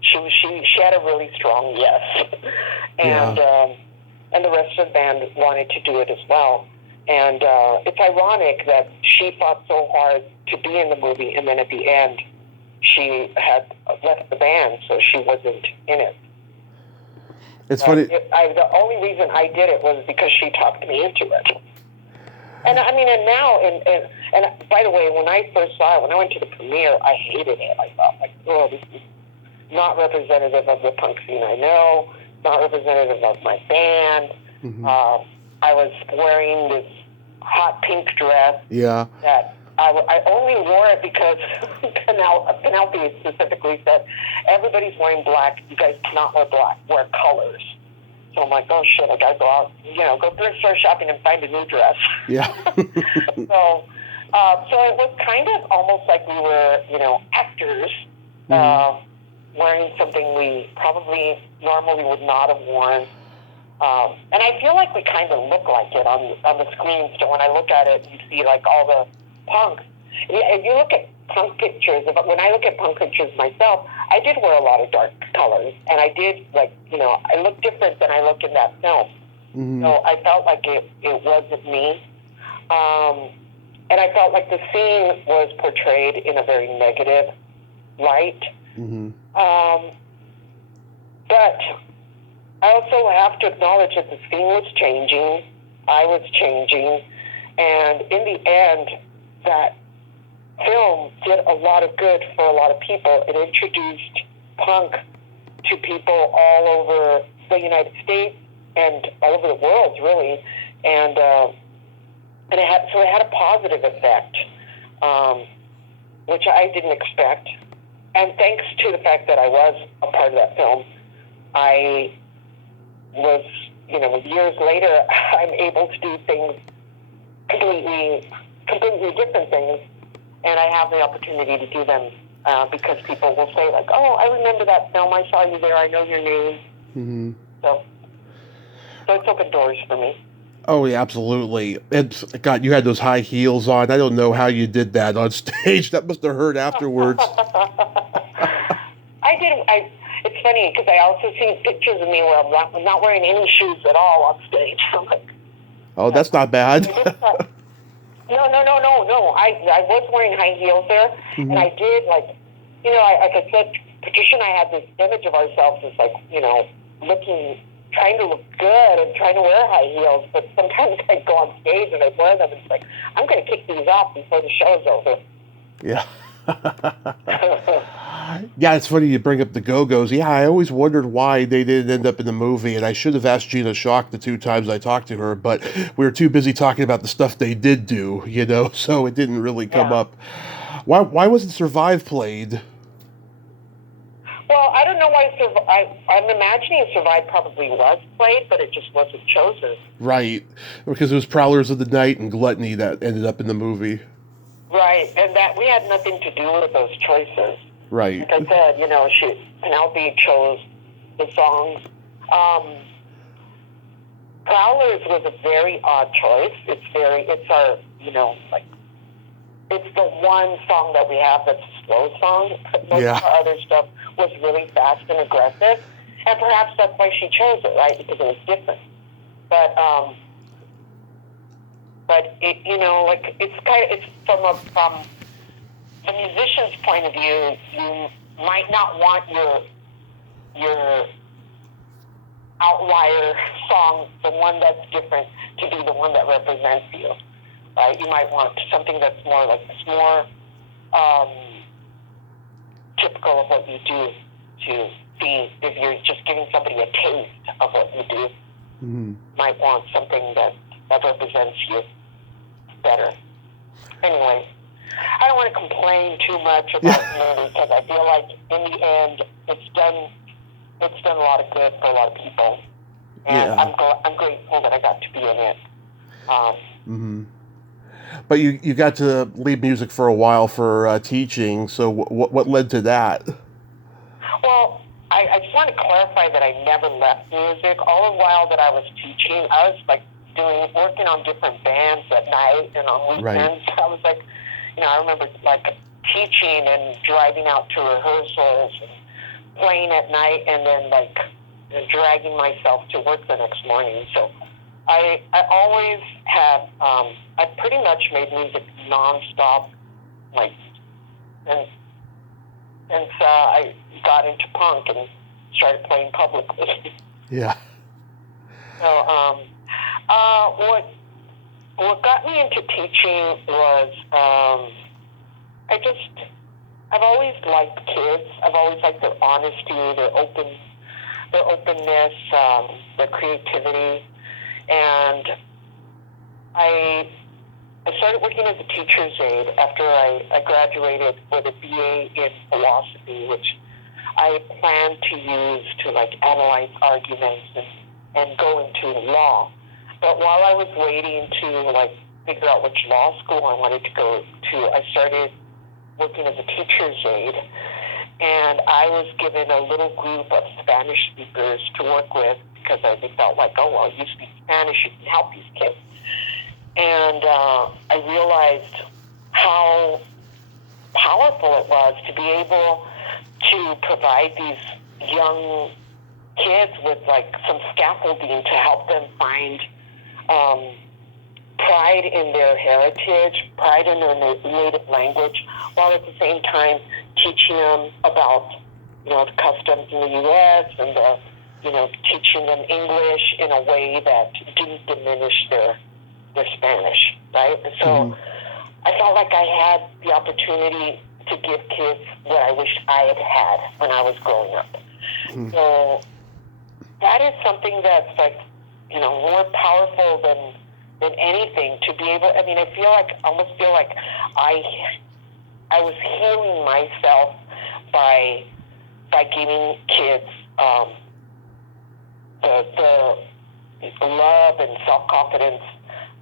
she had a really strong yes, and the rest of the band wanted to do it as well. And it's ironic that she fought so hard to be in the movie, and then at the end, she had left the band, so she wasn't in it. It's funny. The only reason I did it was because she talked me into it. And I mean, and now, and by the way, when I first saw it, when I went to the premiere, I hated it. I thought, like, oh, this is not representative of the punk scene I know, not representative of my band. Mm-hmm. I was wearing this hot pink dress. Yeah. That I only wore it because Penelope specifically said, everybody's wearing black. You guys cannot wear black. Wear colors. So I'm like, oh shit, I gotta go out, go thrift store shopping and find a new dress. Yeah. So it was kind of almost like we were, actors, wearing something we probably normally would not have worn. And I feel like we kind of look like it on the screen. So when I look at it, you see like all the punks. If you look at punk pictures, when I look at punk pictures myself, I did wear a lot of dark colors, and I did I look different than I look in that film. Mm-hmm. So I felt like it wasn't me, and I felt like the scene was portrayed in a very negative light. Mm-hmm. But I also have to acknowledge that the scene was changing. I was changing, and in the end, that film did a lot of good for a lot of people. It introduced punk to people all over the United States and all over the world, really, and it had a positive effect, which I didn't expect. And thanks to the fact that I was a part of that film, I was, years later, I'm able to do things completely different things. And I have the opportunity to do them because people will say, like, oh, I remember that film. I saw you there. I know your name. Mm-hmm. So it's opened doors for me. Oh, yeah, absolutely. God, you had those high heels on. I don't know how you did that on stage. That must have hurt afterwards. I didn't. It's funny because I also see pictures of me where I'm not wearing any shoes at all on stage. I'm like, oh, that's not bad. No. I was wearing high heels there, mm-hmm. And I did, like I said, Patricia and I had this image of ourselves as, like, trying to look good and trying to wear high heels, but sometimes I'd go on stage and I'd wear them, and it's like, I'm going to kick these off before the show's over. Yeah. Yeah, it's funny you bring up the Go-Go's. Yeah, I always wondered why they didn't end up in the movie, and I should have asked Gina Schock the 2 times I talked to her, but we were too busy talking about the stuff they did do, so it didn't really come up. Why wasn't Survive played? Well, I don't know why I'm imagining Survive probably was played, but it just wasn't chosen. Right, because it was Prowlers of the Night and Gluttony that ended up in the movie. Right, and that we had nothing to do with those choices. Right. Like I said, Penelope chose the songs. Prowlers was a very odd choice. It's our, it's the one song that we have that's a slow song. Most of our other stuff was really fast and aggressive. And perhaps that's why she chose it, right? Because it was different. But it, it's from the musician's point of view, you might not want your outlier song, the one that's different, to be the one that represents you, right? You might want something that's more typical of what you do to be, if you're just giving somebody a taste of what you do, might want something that represents you better. Anyway, I don't want to complain too much about the movie because I feel like in the end it's done a lot of good for a lot of people, and I'm grateful that I got to be in it. But you got to leave music for a while for teaching. So what led to that? Well, I just want to clarify that I never left music. All the while that I was teaching, I was like working on different bands at night and on Right. weekends. I was like, I remember like teaching and driving out to rehearsals and playing at night, and then like dragging myself to work the next morning. So I always had I pretty much made music nonstop, like and since I got into punk and started playing publicly. Yeah. So what got me into teaching was I've always liked kids. I've always liked their honesty, their openness, their creativity, and I started working as a teacher's aide after I graduated with a BA in philosophy, which I planned to use to like analyze arguments and go into law. But while I was waiting to like figure out which law school I wanted to go to, I started working as a teacher's aide, and I was given a little group of Spanish speakers to work with because I felt like, oh, well, you speak Spanish, you can help these kids. And I realized how powerful it was to be able to provide these young kids with like some scaffolding to help them find pride in their heritage, pride in their native language, while at the same time teaching them about, the customs in the U.S. and teaching them English in a way that didn't diminish their Spanish, right? And so I felt like I had the opportunity to give kids what I wish I had had when I was growing up. So that is something that's like, more powerful than anything to be able. I mean, I almost feel like I was healing myself by giving kids the love and self-confidence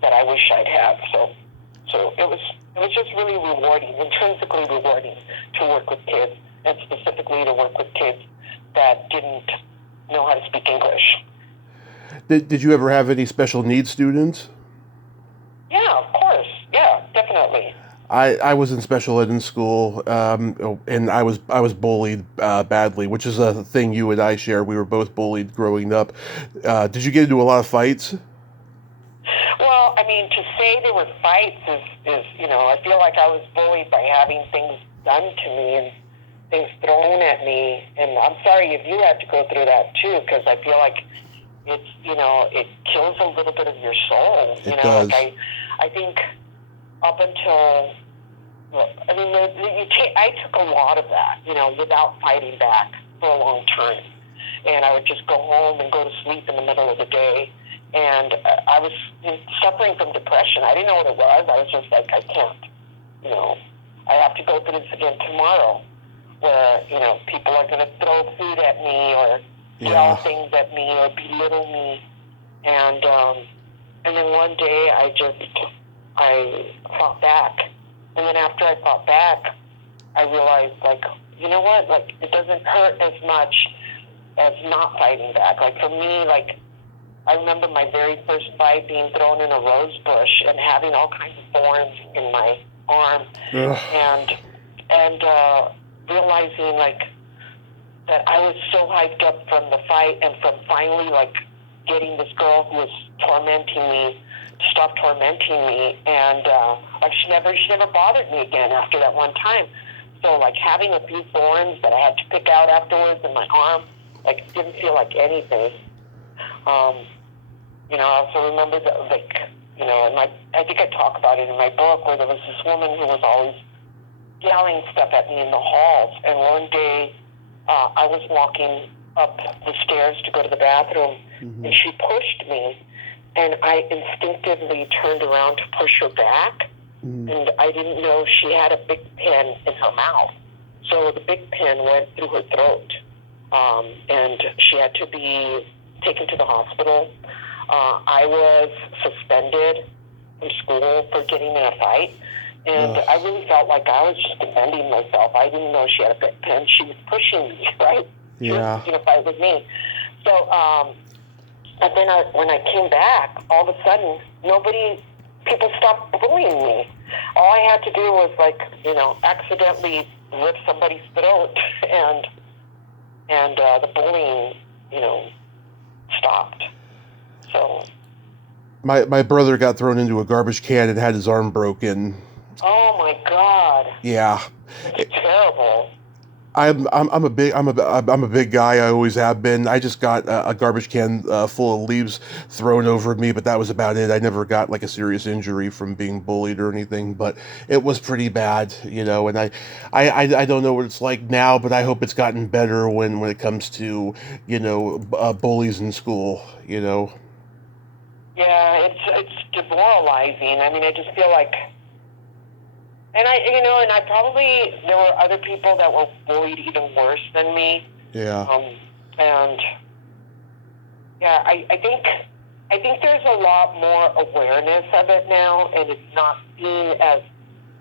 that I wish I'd have. So it was just really rewarding, intrinsically rewarding to work with kids, and specifically to work with kids that didn't know how to speak English. Did you ever have any special needs students? Yeah, of course. Yeah, definitely. I was in special ed in school, and I was bullied badly, which is a thing you and I share. We were both bullied growing up. Did you get into a lot of fights? Well, I mean, to say there were fights is I feel like I was bullied by having things done to me and things thrown at me. And I'm sorry if you had to go through that too, because I feel like it's, it kills a little bit of your soul. It does. Like I think up until, I took a lot of that, without fighting back for a long time. And I would just go home and go to sleep in the middle of the day. And I was suffering from depression. I didn't know what it was. I was just like, I can't, I have to go through this again tomorrow where, people are going to throw food at me or yell things at me or belittle me. And then one day I fought back. And then after I fought back, I realized, like, you know what? Like, it doesn't hurt as much as not fighting back. Like, for me, like, I remember my very first fight being thrown in a rose bush and having all kinds of thorns in my arm. Ugh. And realizing, like, that I was so hyped up from the fight and from finally, like, getting this girl who was tormenting me to stop tormenting me. And, like, she never bothered me again after that one time. So, like, having a few thorns that I had to pick out afterwards in my arm, like, didn't feel like anything. I also remember that, like, I think I talk about it in my book, where there was this woman who was always yelling stuff at me in the halls. And one day, I was walking up the stairs to go to the bathroom, and she pushed me, and I instinctively turned around to push her back, and I didn't know she had a big pen in her mouth. So the big pen went through her throat, and she had to be taken to the hospital. I was suspended from school for getting in a fight. And Ugh. I really felt like I was just defending myself. I didn't know she had a big pen. She was pushing me, right? She Yeah. was in a fight with me. So, and then when I came back, all of a sudden, people stopped bullying me. All I had to do was, like, accidentally rip somebody's throat, and the bullying, stopped. So. My brother got thrown into a garbage can and had his arm broken. Oh my God. Yeah. It's terrible. I'm a big guy. I always have been. I just got a garbage can full of leaves thrown over me, but that was about it. I never got like a serious injury from being bullied or anything, but it was pretty bad, And I don't know what it's like now, but I hope it's gotten better when it comes to bullies in school. Yeah, it's demoralizing. I mean, I just feel like. And I probably, there were other people that were bullied even worse than me. Yeah. And yeah, I think there's a lot more awareness of it now, and it's not seen as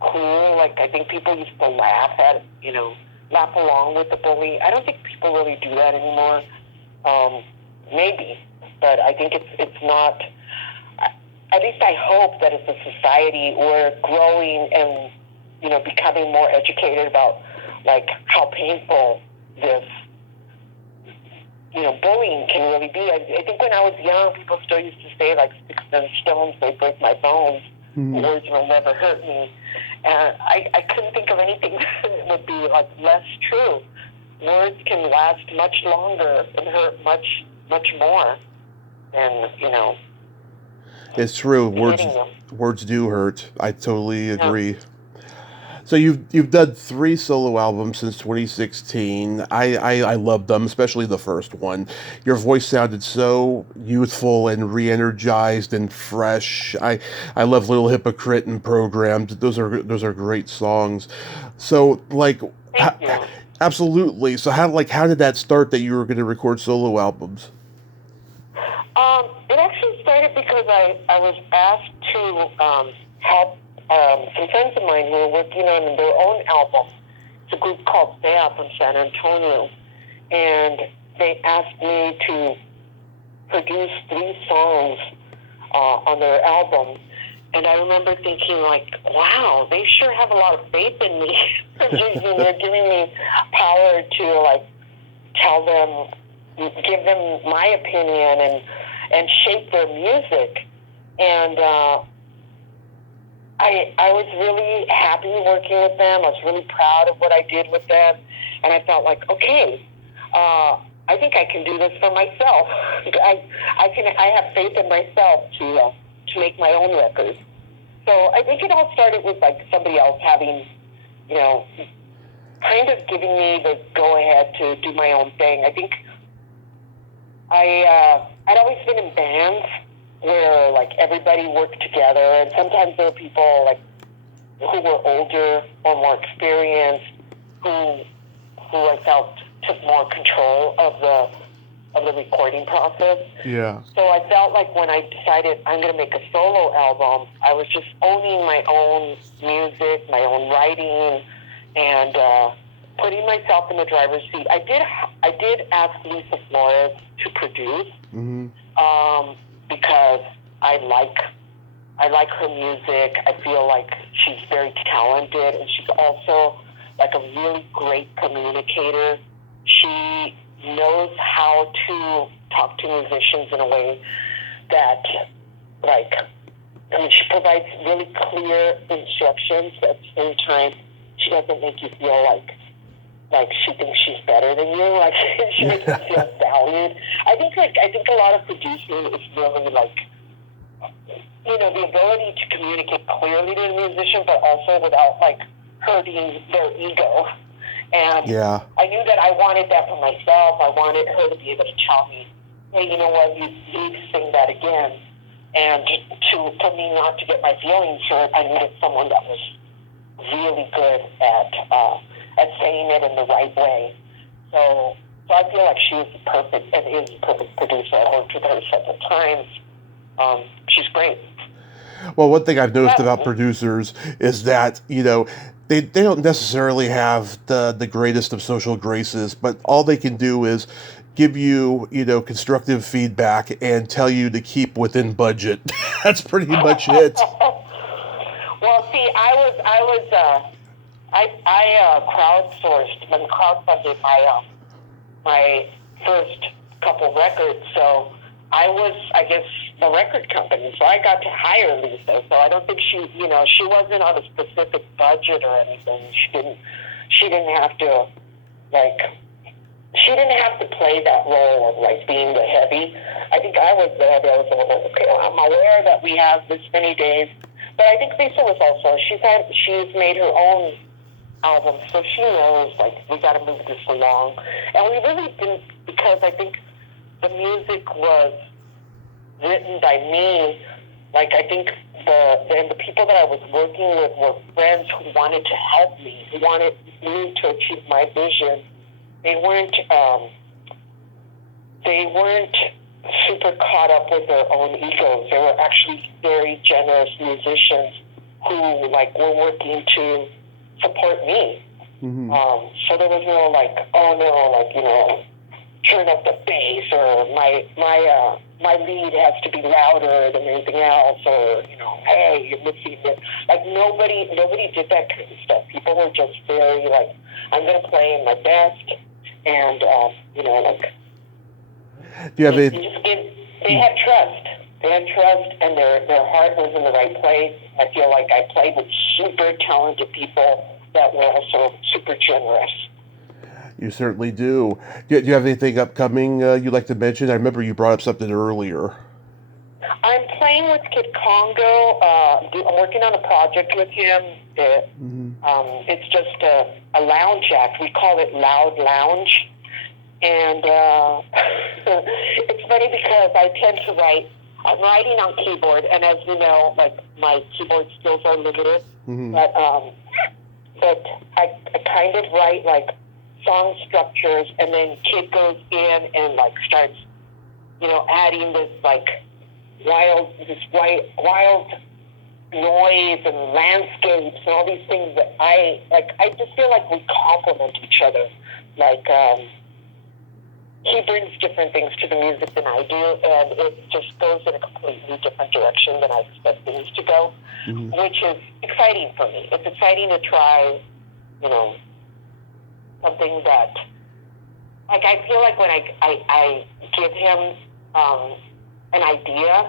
cool. Like, I think people used to laugh at, laugh along with the bully. I don't think people really do that anymore. Maybe, but I think it's not. At least I hope that as a society we're growing and becoming more educated about, like, how painful this, bullying can really be. I think when I was young, people still used to say, like, sticks and stones may break my bones, words will never hurt me. And I couldn't think of anything that would be, like, less true. Words can last much longer and hurt much, much more than, It's true. hitting them. Words do hurt. I totally agree. Yeah. So you've done 3 solo albums since 2016. I love them, especially the first one. Your voice sounded so youthful and re-energized and fresh. I love Little Hypocrite and Programmed. Those are great songs. So, like, Thank you. absolutely. So how did that start that you were going to record solo albums? It actually started because I was asked to help some friends of mine who were working on their own album. It's a group called Splat from San Antonio. And they asked me to produce 3 songs on their album. And I remember thinking, like, wow, they sure have a lot of faith in me. They're giving me power to, like, tell them, give them my opinion and shape their music. And I was really happy working with them. I was really proud of what I did with them. And I felt like, okay, I think I can do this for myself. I have faith in myself to make my own records. So I think it all started with, like, somebody else having, kind of giving me the go-ahead to do my own thing. I think I'd always been in bands where, like, everybody worked together, and sometimes there were people, like, who were older or more experienced, who I felt took more control of the recording process. Yeah. So I felt like when I decided I'm going to make a solo album, I was just owning my own music, my own writing, and putting myself in the driver's seat. I did ask Lisa Flores to produce, because I like her music. I feel like she's very talented, and she's also, like, a really great communicator. She knows how to talk to musicians in a way that, like, she provides really clear instructions. At the same time, she doesn't make you feel like she thinks she's better than you. Like, she makes you feel valued. I think a lot of producing is really, like, the ability to communicate clearly to the musician, but also without, like, hurting their ego. And Yeah. I knew that I wanted that for myself. I wanted her to be able to tell me, hey, you know what, you need to sing that again. And for me not to get my feelings hurt, I needed someone that was really good at saying it in the right way. So I feel like she is the perfect producer. I worked with her several times. She's great. Well, one thing I've noticed about But producers is that, they don't necessarily have the greatest of social graces, but all they can do is give you, constructive feedback and tell you to keep within budget. That's pretty much it. well, see, I crowdsourced and crowdfunded my first couple records, so I was, I guess, the record company, so I got to hire Lisa. So I don't think she wasn't on a specific budget or anything. She didn't have to, like, she didn't have to play that role of like being the heavy. I think I was there. I was like, okay, well, I'm aware that we have this many days, but I think Lisa was also. She's made her own album, so she knows like we got to move this along, and we really didn't, because I think the music was written by me. Like I think the people that I was working with were friends who wanted to help me, who wanted me to achieve my vision. They weren't super caught up with their own egos. They were actually very generous musicians who like were working to support me. Hmm. So there was no like, oh no, like turn up the bass, or my lead has to be louder than anything else, or hey, you're missing it. Like nobody did that kind of stuff. People were just very like, I'm gonna play my best, and like Do you have they any? just give. They had trust. They had trust, and their heart was in the right place. I feel like I played with super talented people that were also super generous. You certainly do. Do you have anything upcoming you'd like to mention? I remember you brought up something earlier. I'm playing with Kid Congo. I'm working on a project with him. Hmm. It's just a lounge act. We call it Loud Lounge. And it's funny because I tend to write. I'm writing on keyboard, and as you know, like my keyboard skills are limited. Hmm. But I kind of write like song structures, and then Kid goes in and like starts, adding this like wild noise and landscapes and all these things that I like. I just feel like we complement each other. Like he brings different things to the music than I do, and it just goes in a completely different direction than I expect things to go, Hmm. which is exciting for me. It's exciting to try, something that, like, I feel like when I give him an idea,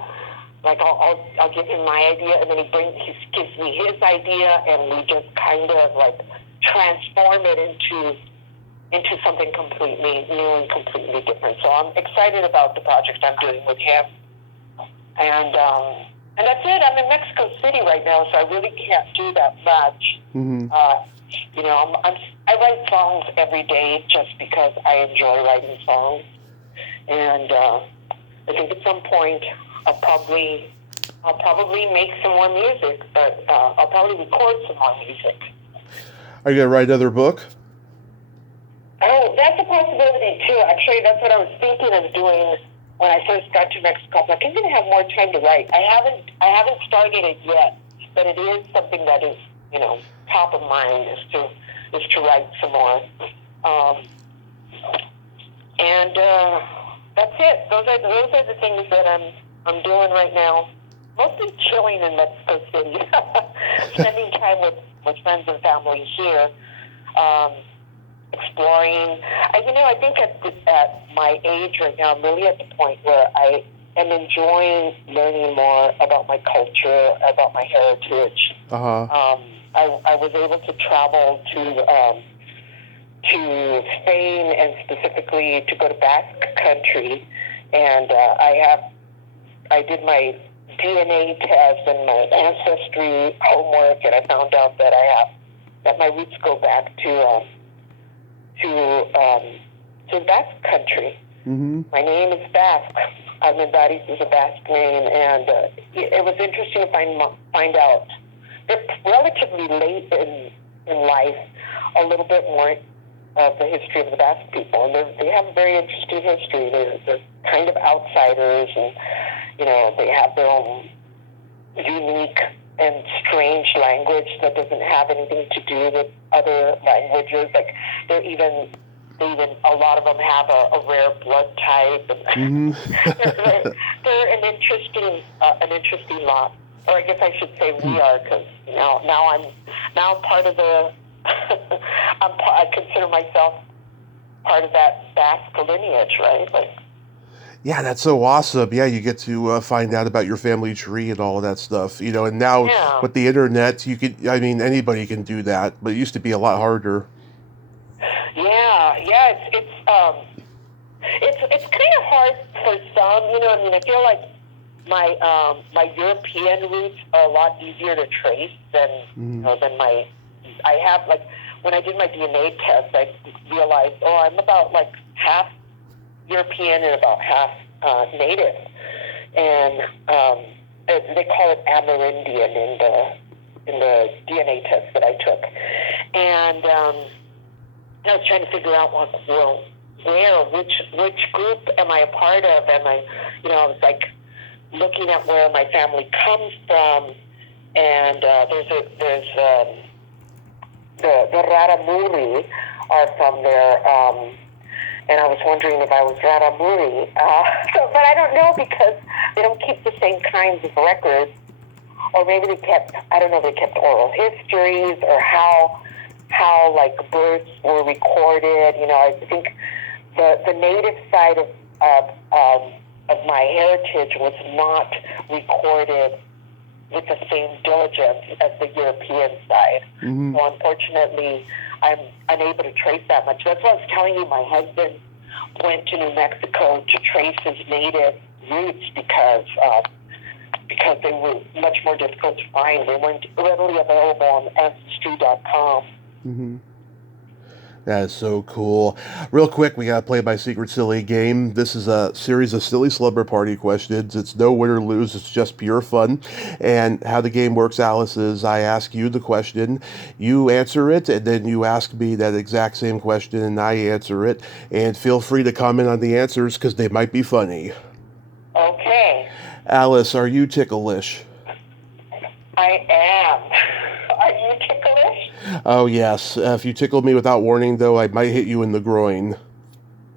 like I'll give him my idea, and then he gives me his idea, and we just kind of like transform it into something completely new and completely different. So I'm excited about the project I'm doing with him, and that's it. I'm in Mexico City right now, so I really can't do that much. Hmm. I write songs every day just because I enjoy writing songs, and I think at some point I'll probably make some more music, but I'll probably record some more music. Are you gonna write another book? Oh, that's a possibility too. Actually, that's what I was thinking of doing when I first got to Mexico. I'm like, I'm going to have more time to write. I haven't started it yet, but it is something that is, top of mind is to write some more. And that's it. Those are the things that I'm doing right now. Mostly chilling in Mexico City, spending time with friends and family here. Exploring. I think at my age right now, I'm really at the point where I am enjoying learning more about my culture, about my heritage. Uh-huh. I was able to travel to Spain, and specifically to go to Basque Country, and I did my DNA test and my ancestry homework, and I found out that my roots go back to Basque Country. Hmm. My name is Basque. Almendaris is a Basque name, and it was interesting to find out that relatively late in life, a little bit more of the history of the Basque people, and they have a very interesting history. They're kind of outsiders, and they have their own unique and strange language that doesn't have anything to do with other languages. Like they're even a lot of them have a rare blood type. And they're an interesting lot. Or I guess I should say we are, because now I'm part of the. I consider myself part of that Basque lineage, right? Like. Yeah, that's so awesome. Yeah, you get to find out about your family tree and all of that stuff, and now with the internet, anybody can do that, but it used to be a lot harder. Yeah, it's kind of hard for some, I feel like my European roots are a lot easier to trace than I have, like, when I did my DNA test, I realized, I'm about like half European and about half Native, and they call it Amerindian in the DNA test that I took, and I was trying to figure out which group am I a part of, and I was like looking at where my family comes from, and there's the Raramuri are from there. And I was wondering if I was Raramuri. But I don't know, because they don't keep the same kinds of records. Or maybe they kept oral histories, or how like births were recorded. I think the native side of my heritage was not recorded with the same diligence as the European side. Mm-hmm. So unfortunately, I'm unable to trace that much. That's what I was telling you. My husband went to New Mexico to trace his native roots because they were much more difficult to find. They weren't readily available on Ancestry.com. Mm-hmm. That is so cool. Real quick, we got to play my secret silly game. This is a series of silly slumber party questions. It's no win or lose. It's just pure fun. And how the game works, Alice, is I ask you the question, you answer it, and then you ask me that exact same question, and I answer it. And feel free to comment on the answers, because they might be funny. Okay. Alice, are you ticklish? I am. Are you ticklish? Oh, yes. If you tickle me without warning, though, I might hit you in the groin.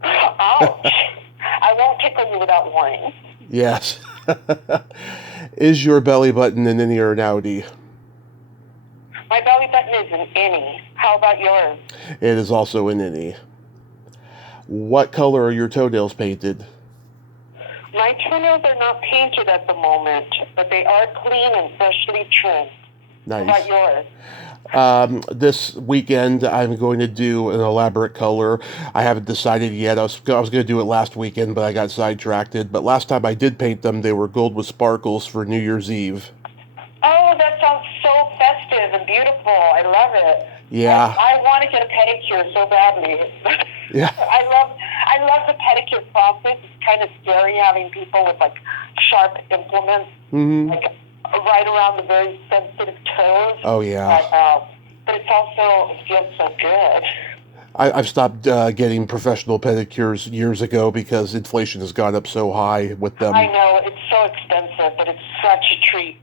Ouch. I won't tickle you without warning. Yes. Is your belly button an innie or an outie? My belly button is an innie. How about yours? It is also an innie. What color are your toenails painted? My toenails are not painted at the moment, but they are clean and freshly trimmed. Nice. How about yours? This weekend, I'm going to do an elaborate color. I haven't decided yet. I was going to do it last weekend, but I got sidetracked. But last time I did paint them, they were gold with sparkles for New Year's Eve. Oh, that sounds so festive and beautiful. I love it. Yeah. I want to get a pedicure so badly. Yeah. I love the pedicure process. It's kind of scary having people with like sharp implements, like right around the very sensitive toes. Oh yeah. But it feels so good. I've stopped getting professional pedicures years ago because inflation has gone up so high with them. I know, it's so expensive, but it's such a treat.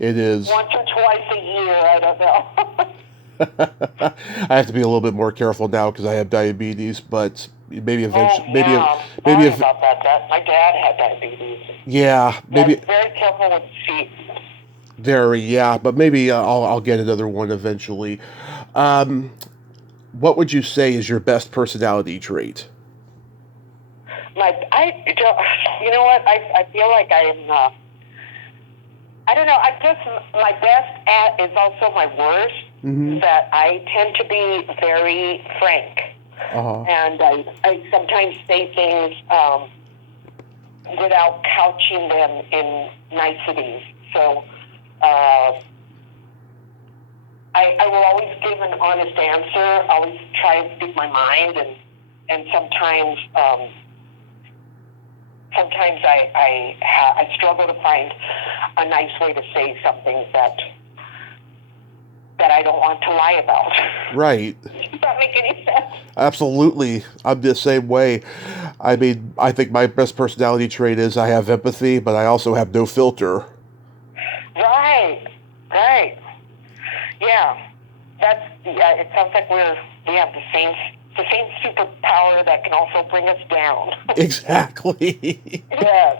It is. Once or twice a year, I don't know. I have to be a little bit more careful now because I have diabetes, but maybe eventually. Sorry about that. My dad had diabetes. Yeah, maybe. Very careful with feet. But maybe I'll get another one eventually. What would you say is your best personality trait? You know what? I feel like I am. I don't know. I guess my best at is also my worst. Mm-hmm. That I tend to be very frank, and I sometimes say things without couching them in niceties. So I will always give an honest answer. Always try and speak my mind, and sometimes I struggle to find a nice way to say something that I don't want to lie about. Right. Does that make any sense? Absolutely. I'm the same way. I mean, I think my best personality trait is I have empathy, but I also have no filter. Right. Yeah. It sounds like we have the same superpower that can also bring us down. Exactly. Yes.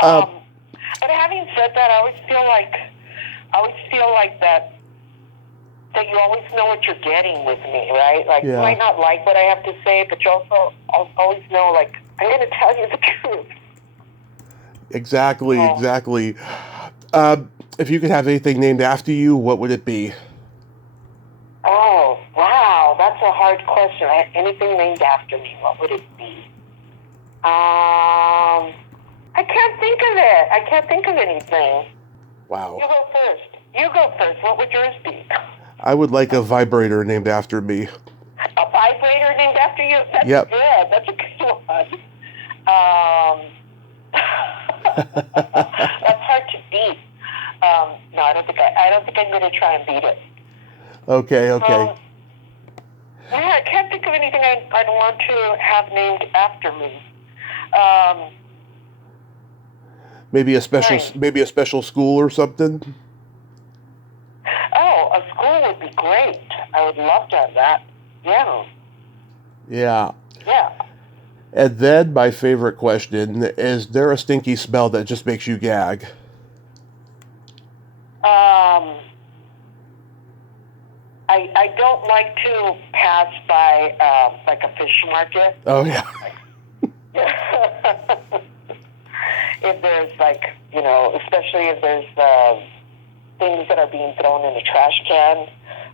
But having said that, I always feel like that you always know what you're getting with me, right? Like, Yeah. you might not like what I have to say, but you also always know, like, I'm going to tell you the truth. Exactly. If you could have anything named after you, what would it be? Oh, wow. That's a hard question. Anything named after me, what would it be? I can't think of it. I can't think of anything. Wow. You go first. What would yours be? I would like a vibrator named after me. A vibrator named after you? That's Yep. good. That's a good one. That's hard to beat. No, I don't think I'm going to try and beat it. Okay. Yeah, I can't think of anything I'd want to have named after me. Maybe a special school or something. Oh, a school would be great. I would love to have that. Yeah. Yeah. Yeah. And then my favorite question, is there a stinky smell that just makes you gag? I don't like to pass by like a fish market. Oh yeah. If there's especially if there's things that are being thrown in the trash can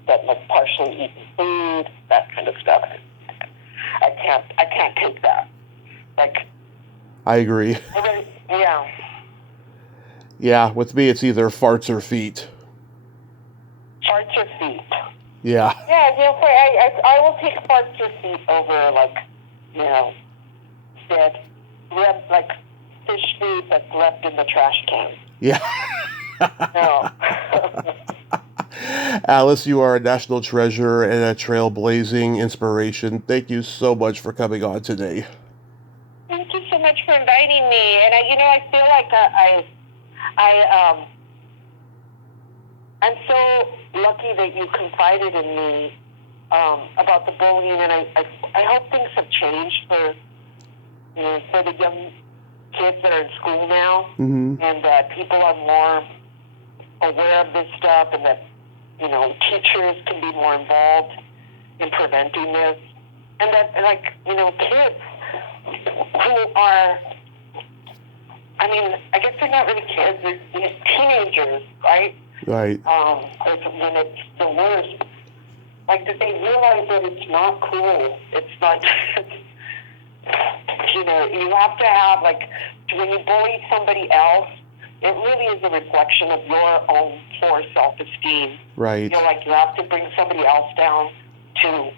that like partially eaten food, that kind of stuff. I can't take that. Like, I agree. Yeah. Yeah, with me it's either farts or feet. Farts or feet. Yeah. Yeah, I will take farts or feet over dead, like fish food that's left in the trash can. Yeah. No. Alice, you are a national treasure and a trailblazing inspiration. Thank you so much for coming on today. Thank you so much for inviting me. And I feel like I'm so lucky that you confided in me about the bullying, and I hope things have changed for the young kids that are in school now, and that people are more aware of this stuff, and that teachers can be more involved in preventing this, and that kids who are, I guess they're not really kids, they're teenagers, right? Right. When it's the worst, like, that they realize that it's not cool. It's not, you have to have, like, when you bully somebody else, it really is a reflection of your own poor self-esteem. Right. You have to bring somebody else down to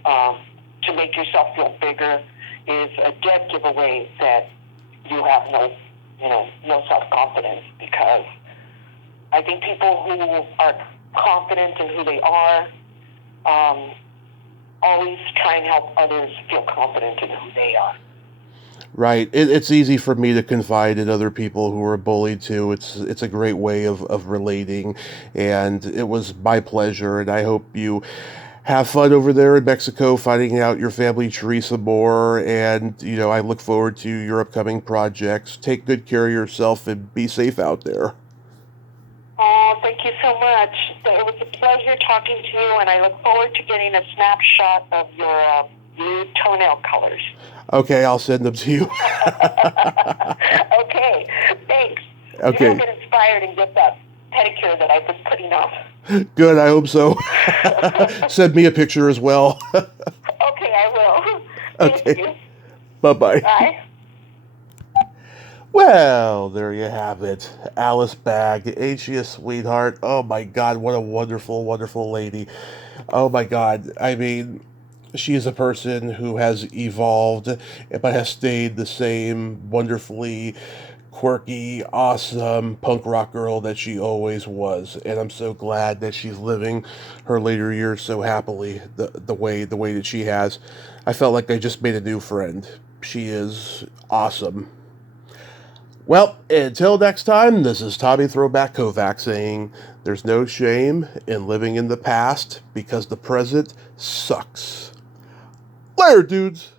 make yourself feel bigger is a dead giveaway that you have no self-confidence, because I think people who are confident in who they are always try and help others feel confident in who they are. Right. It's easy for me to confide in other people who are bullied too. It's a great way of relating, and it was my pleasure, and I hope you have fun over there in Mexico finding out your family tree some more, and I look forward to your upcoming projects. Take good care of yourself and be safe out there. Oh, thank you so much. It was a pleasure talking to you, and I look forward to getting a snapshot of your new toenail colors. Okay, I'll send them to you. Okay, thanks. Okay. You'll get inspired and get that pedicure that I've been putting off. Good, I hope so. Send me a picture as well. Okay, I will. Thank you. Bye-bye. Bye. Well, there you have it. Alice Bagg. Ain't she a sweetheart? Oh my God, what a wonderful, wonderful lady. Oh my God. She is a person who has evolved, but has stayed the same wonderfully quirky, awesome punk rock girl that she always was. And I'm so glad that she's living her later years so happily the way that she has. I felt like I just made a new friend. She is awesome. Well, until next time, this is Tommy Throwback Kovac saying there's no shame in living in the past because the present sucks. Later, dudes.